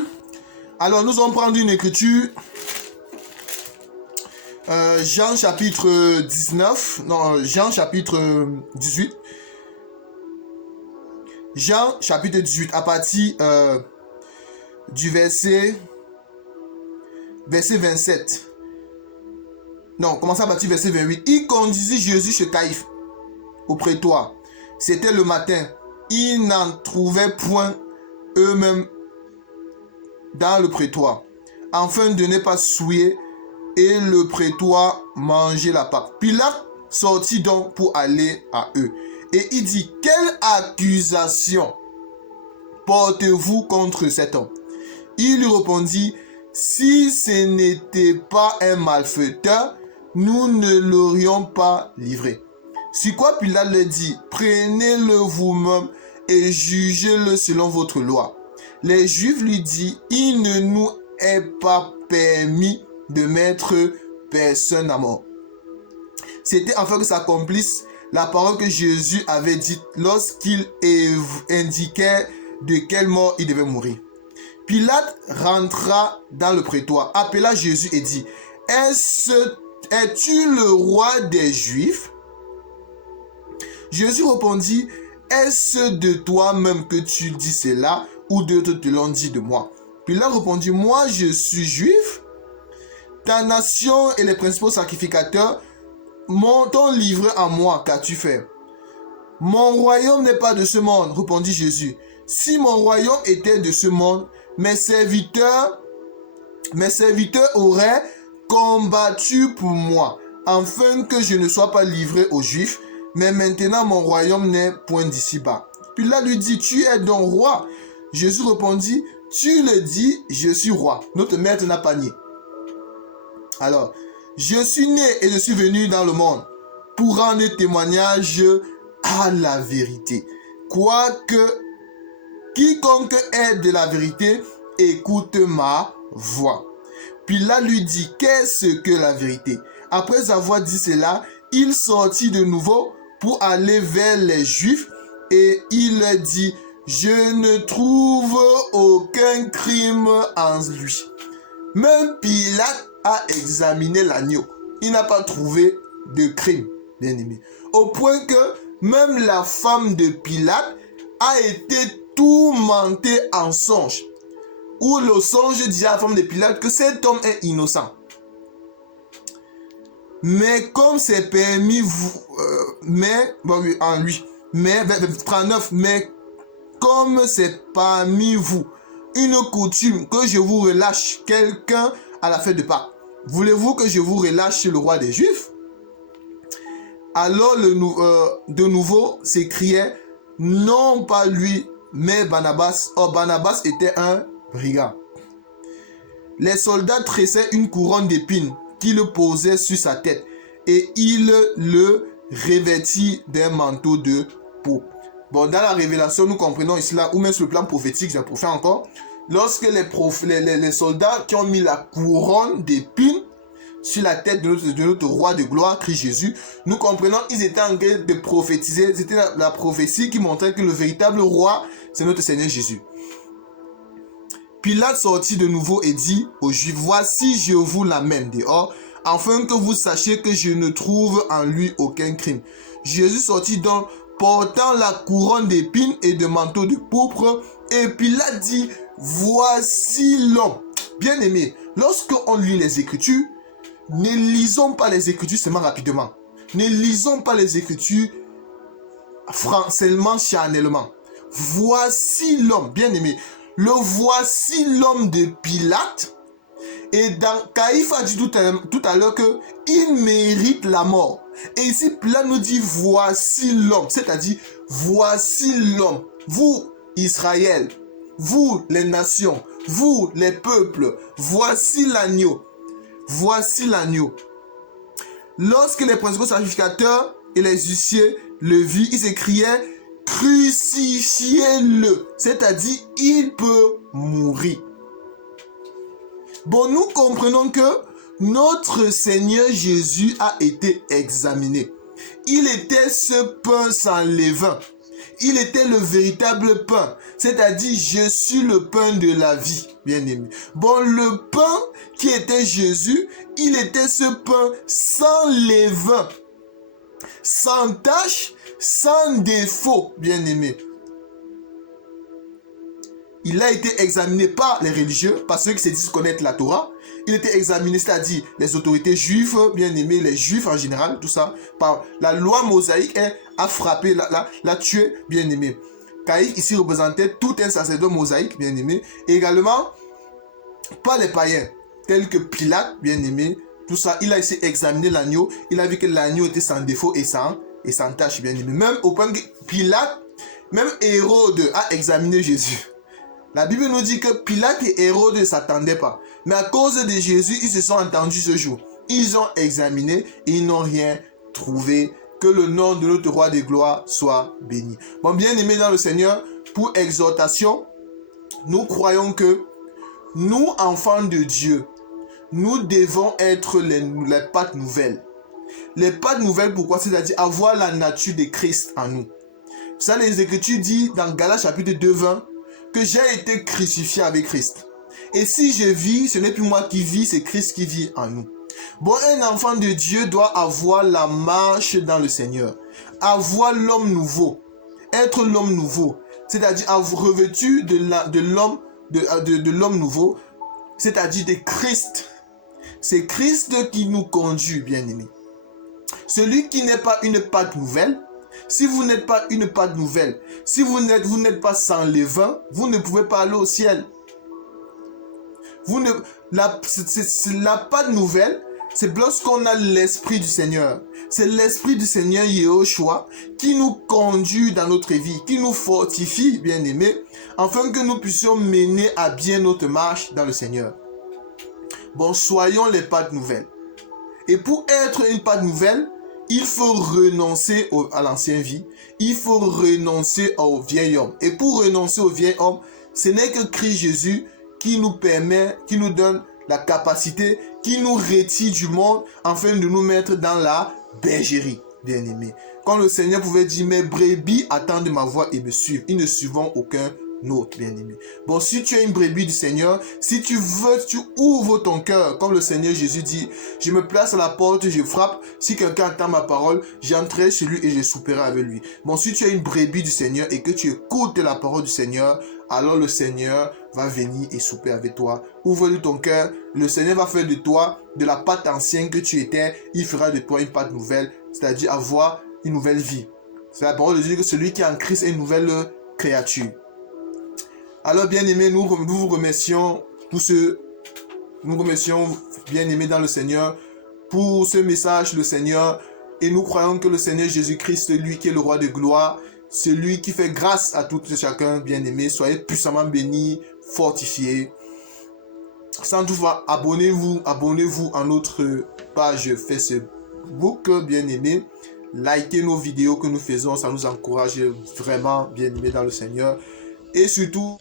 Alors, nous allons prendre une écriture. Jean chapitre 18. Jean chapitre 18 à partir du verset 27. Non, commençons à partir du verset 28. Il conduisit Jésus chez Caïphe, au prétoire. C'était le matin. Ils n'en trouvaient point eux-mêmes dans le prétoire, afin de ne pas souiller et le prétoire manger la Pâque. Pilate sortit donc pour aller à eux. Et il dit, quelle accusation portez-vous contre cet homme? Il lui répondit, si ce n'était pas un malfaiteur, nous ne l'aurions pas livré. Sur quoi Pilate leur dit, prenez-le vous-même et jugez-le selon votre loi. Les Juifs lui disent, il ne nous est pas permis de mettre personne à mort. C'était afin que s'accomplisse la parole que Jésus avait dite lorsqu'il indiquait de quelle mort il devait mourir. Pilate rentra dans le prétoire, appela Jésus et dit, es-tu le roi des Juifs? Jésus répondit, est-ce de toi-même que tu dis cela ou d'autres te l'ont dit de moi? Pilate répondit, moi je suis juif. Ta nation et les principaux sacrificateurs t'ont livré à moi, qu'as-tu fait? Mon royaume n'est pas de ce monde, répondit Jésus. Si mon royaume était de ce monde, mes serviteurs auraient combattu pour moi, afin que je ne sois pas livré aux Juifs, mais maintenant mon royaume n'est point d'ici-bas. Puis là lui dit, tu es donc roi. Jésus répondit, tu le dis, je suis roi. Notre maître n'a pas nié. Alors, je suis né et je suis venu dans le monde pour rendre témoignage à la vérité. Quoique quiconque est de la vérité, écoute ma voix. Puis là lui dit, qu'est-ce que la vérité? Après avoir dit cela, il sortit de nouveau pour aller vers les Juifs et il leur dit, je ne trouve aucun crime en lui. Même Pilate a examiné l'agneau. Il n'a pas trouvé de crime, bien aimé. Au point que même la femme de Pilate a été tourmenté en songe, où le songe dit à la femme de Pilate que cet homme est innocent. Mais comme c'est permis, en lui, mais 39, mais comme c'est parmi vous une coutume que je vous relâche quelqu'un à la fête de Pâques, voulez-vous que je vous relâche le roi des Juifs? Alors de nouveau s'écriait, non pas lui, mais Barnabas. Or Barnabas était un brigand. Les soldats tressaient une couronne d'épines qu'ils posaient sur sa tête et ils le revêtit d'un manteau de peau. Bon, dans la révélation, nous comprenons ici là, ou même sur le plan prophétique, j'ai pour faire encore, lorsque les soldats qui ont mis la couronne d'épines sur la tête de notre roi de gloire, Christ Jésus, nous comprenons qu'ils étaient en train de prophétiser. C'était la prophétie qui montrait que le véritable roi, c'est notre Seigneur Jésus. Pilate sortit de nouveau et dit aux Juifs, voici je vous l'amène dehors, afin que vous sachiez que je ne trouve en lui aucun crime. Jésus sortit donc, portant la couronne d'épines et de manteau de pourpre, et Pilate dit, voici l'homme. Bien aimé, lorsque on lit les Écritures, ne lisons pas les Écritures seulement rapidement. Ne lisons pas les Écritures seulement charnellement. Voici l'homme, bien aimé. Le voici l'homme de Pilate. Et dans Caïphe a dit tout à l'heure qu'il mérite la mort. Et ici, Pilate nous dit voici l'homme. C'est-à-dire, voici l'homme. Vous, Israël. Vous, les nations. Vous, les peuples. Voici l'agneau. Voici l'agneau. Lorsque les principaux sacrificateurs et les huissiers le virent, ils s'écriaient, crucifiez-le. C'est-à-dire, il peut mourir. Bon, nous comprenons que notre Seigneur Jésus a été examiné. Il était ce pain sans levain. Il était le véritable pain. C'est-à-dire, je suis le pain de la vie, bien-aimé. Bon, le pain qui était Jésus, il était ce pain sans levain, sans tache, sans défaut, bien-aimé. Il a été examiné par les religieux, par ceux qui se disent connaître la Torah. Il était examiné, c'est-à-dire les autorités juives, bien aimées, les juifs en général, tout ça. Par la loi mosaïque, a frappé, l'a tué, bien aimé. Caïphe ici représentait tout un sacerdoce mosaïque, bien aimé. Et également, par les païens, tels que Pilate, bien aimé, tout ça. Il a ici examiné l'agneau. Il a vu que l'agneau était sans défaut et sans tache, bien aimé. Même au point que Pilate, même Hérode a examiné Jésus. La Bible nous dit que Pilate et Hérode ne s'attendaient pas. Mais à cause de Jésus, ils se sont entendus ce jour. Ils ont examiné et ils n'ont rien trouvé. Que le nom de notre roi de gloire soit béni. Bon, bien aimé dans le Seigneur, pour exhortation, nous croyons que nous, enfants de Dieu, nous devons être les pâtes nouvelles. Les pâtes nouvelles, pourquoi? C'est-à-dire avoir la nature de Christ en nous. Ça, les Écritures disent dans Galates chapitre 2, 20, que j'ai été crucifié avec Christ. Et si je vis, ce n'est plus moi qui vis, c'est Christ qui vit en nous. Bon, un enfant de Dieu doit avoir la marche dans le Seigneur. Avoir l'homme nouveau. Être l'homme nouveau. C'est-à-dire avoir revêtu de l'homme nouveau. C'est-à-dire de Christ. C'est Christ qui nous conduit, bien-aimés. Celui qui n'est pas une pâte nouvelle, si vous n'êtes pas une pâte nouvelle, si vous n'êtes pas sans levain, vous ne pouvez pas aller au ciel. La pâte nouvelle, c'est lorsqu'on a l'Esprit du Seigneur. C'est l'Esprit du Seigneur Yehoshua qui nous conduit dans notre vie, qui nous fortifie, bien aimés, afin que nous puissions mener à bien notre marche dans le Seigneur. Bon, soyons les pâtes nouvelles. Et pour être une pâte nouvelle, il faut renoncer à l'ancienne vie. Il faut renoncer au vieil homme. Et pour renoncer au vieil homme, ce n'est que Christ Jésus qui nous permet, qui nous donne la capacité, qui nous retire du monde afin de nous mettre dans la bergerie, bien-aimés. Quand le Seigneur pouvait dire, mes brebis attendent ma voix et me suivent. Ils ne suivront aucun nôtre, bien-aimé. Bon, si tu es une brebis du Seigneur, si tu veux, tu ouvres ton cœur, comme le Seigneur Jésus dit, je me place à la porte, je frappe, si quelqu'un entend ma parole, j'entrerai chez lui et je souperai avec lui. Bon, si tu es une brebis du Seigneur et que tu écoutes la parole du Seigneur, alors le Seigneur va venir et souper avec toi. Ouvre-lui ton cœur, le Seigneur va faire de toi, de la pâte ancienne que tu étais, il fera de toi une pâte nouvelle, c'est-à-dire avoir une nouvelle vie. C'est la parole de Dieu que celui qui est en Christ est une nouvelle créature. Alors, bien-aimés, nous vous remercions nous remercions, bien-aimés dans le Seigneur, pour ce message, le Seigneur, et nous croyons que le Seigneur Jésus-Christ, lui qui est le roi de gloire, celui qui fait grâce à tout et chacun, bien-aimés, soyez puissamment bénis, fortifiés. Sans toutefois, abonnez-vous à notre page Facebook, bien-aimés. Likez nos vidéos que nous faisons, ça nous encourage vraiment, bien-aimés dans le Seigneur. Et surtout,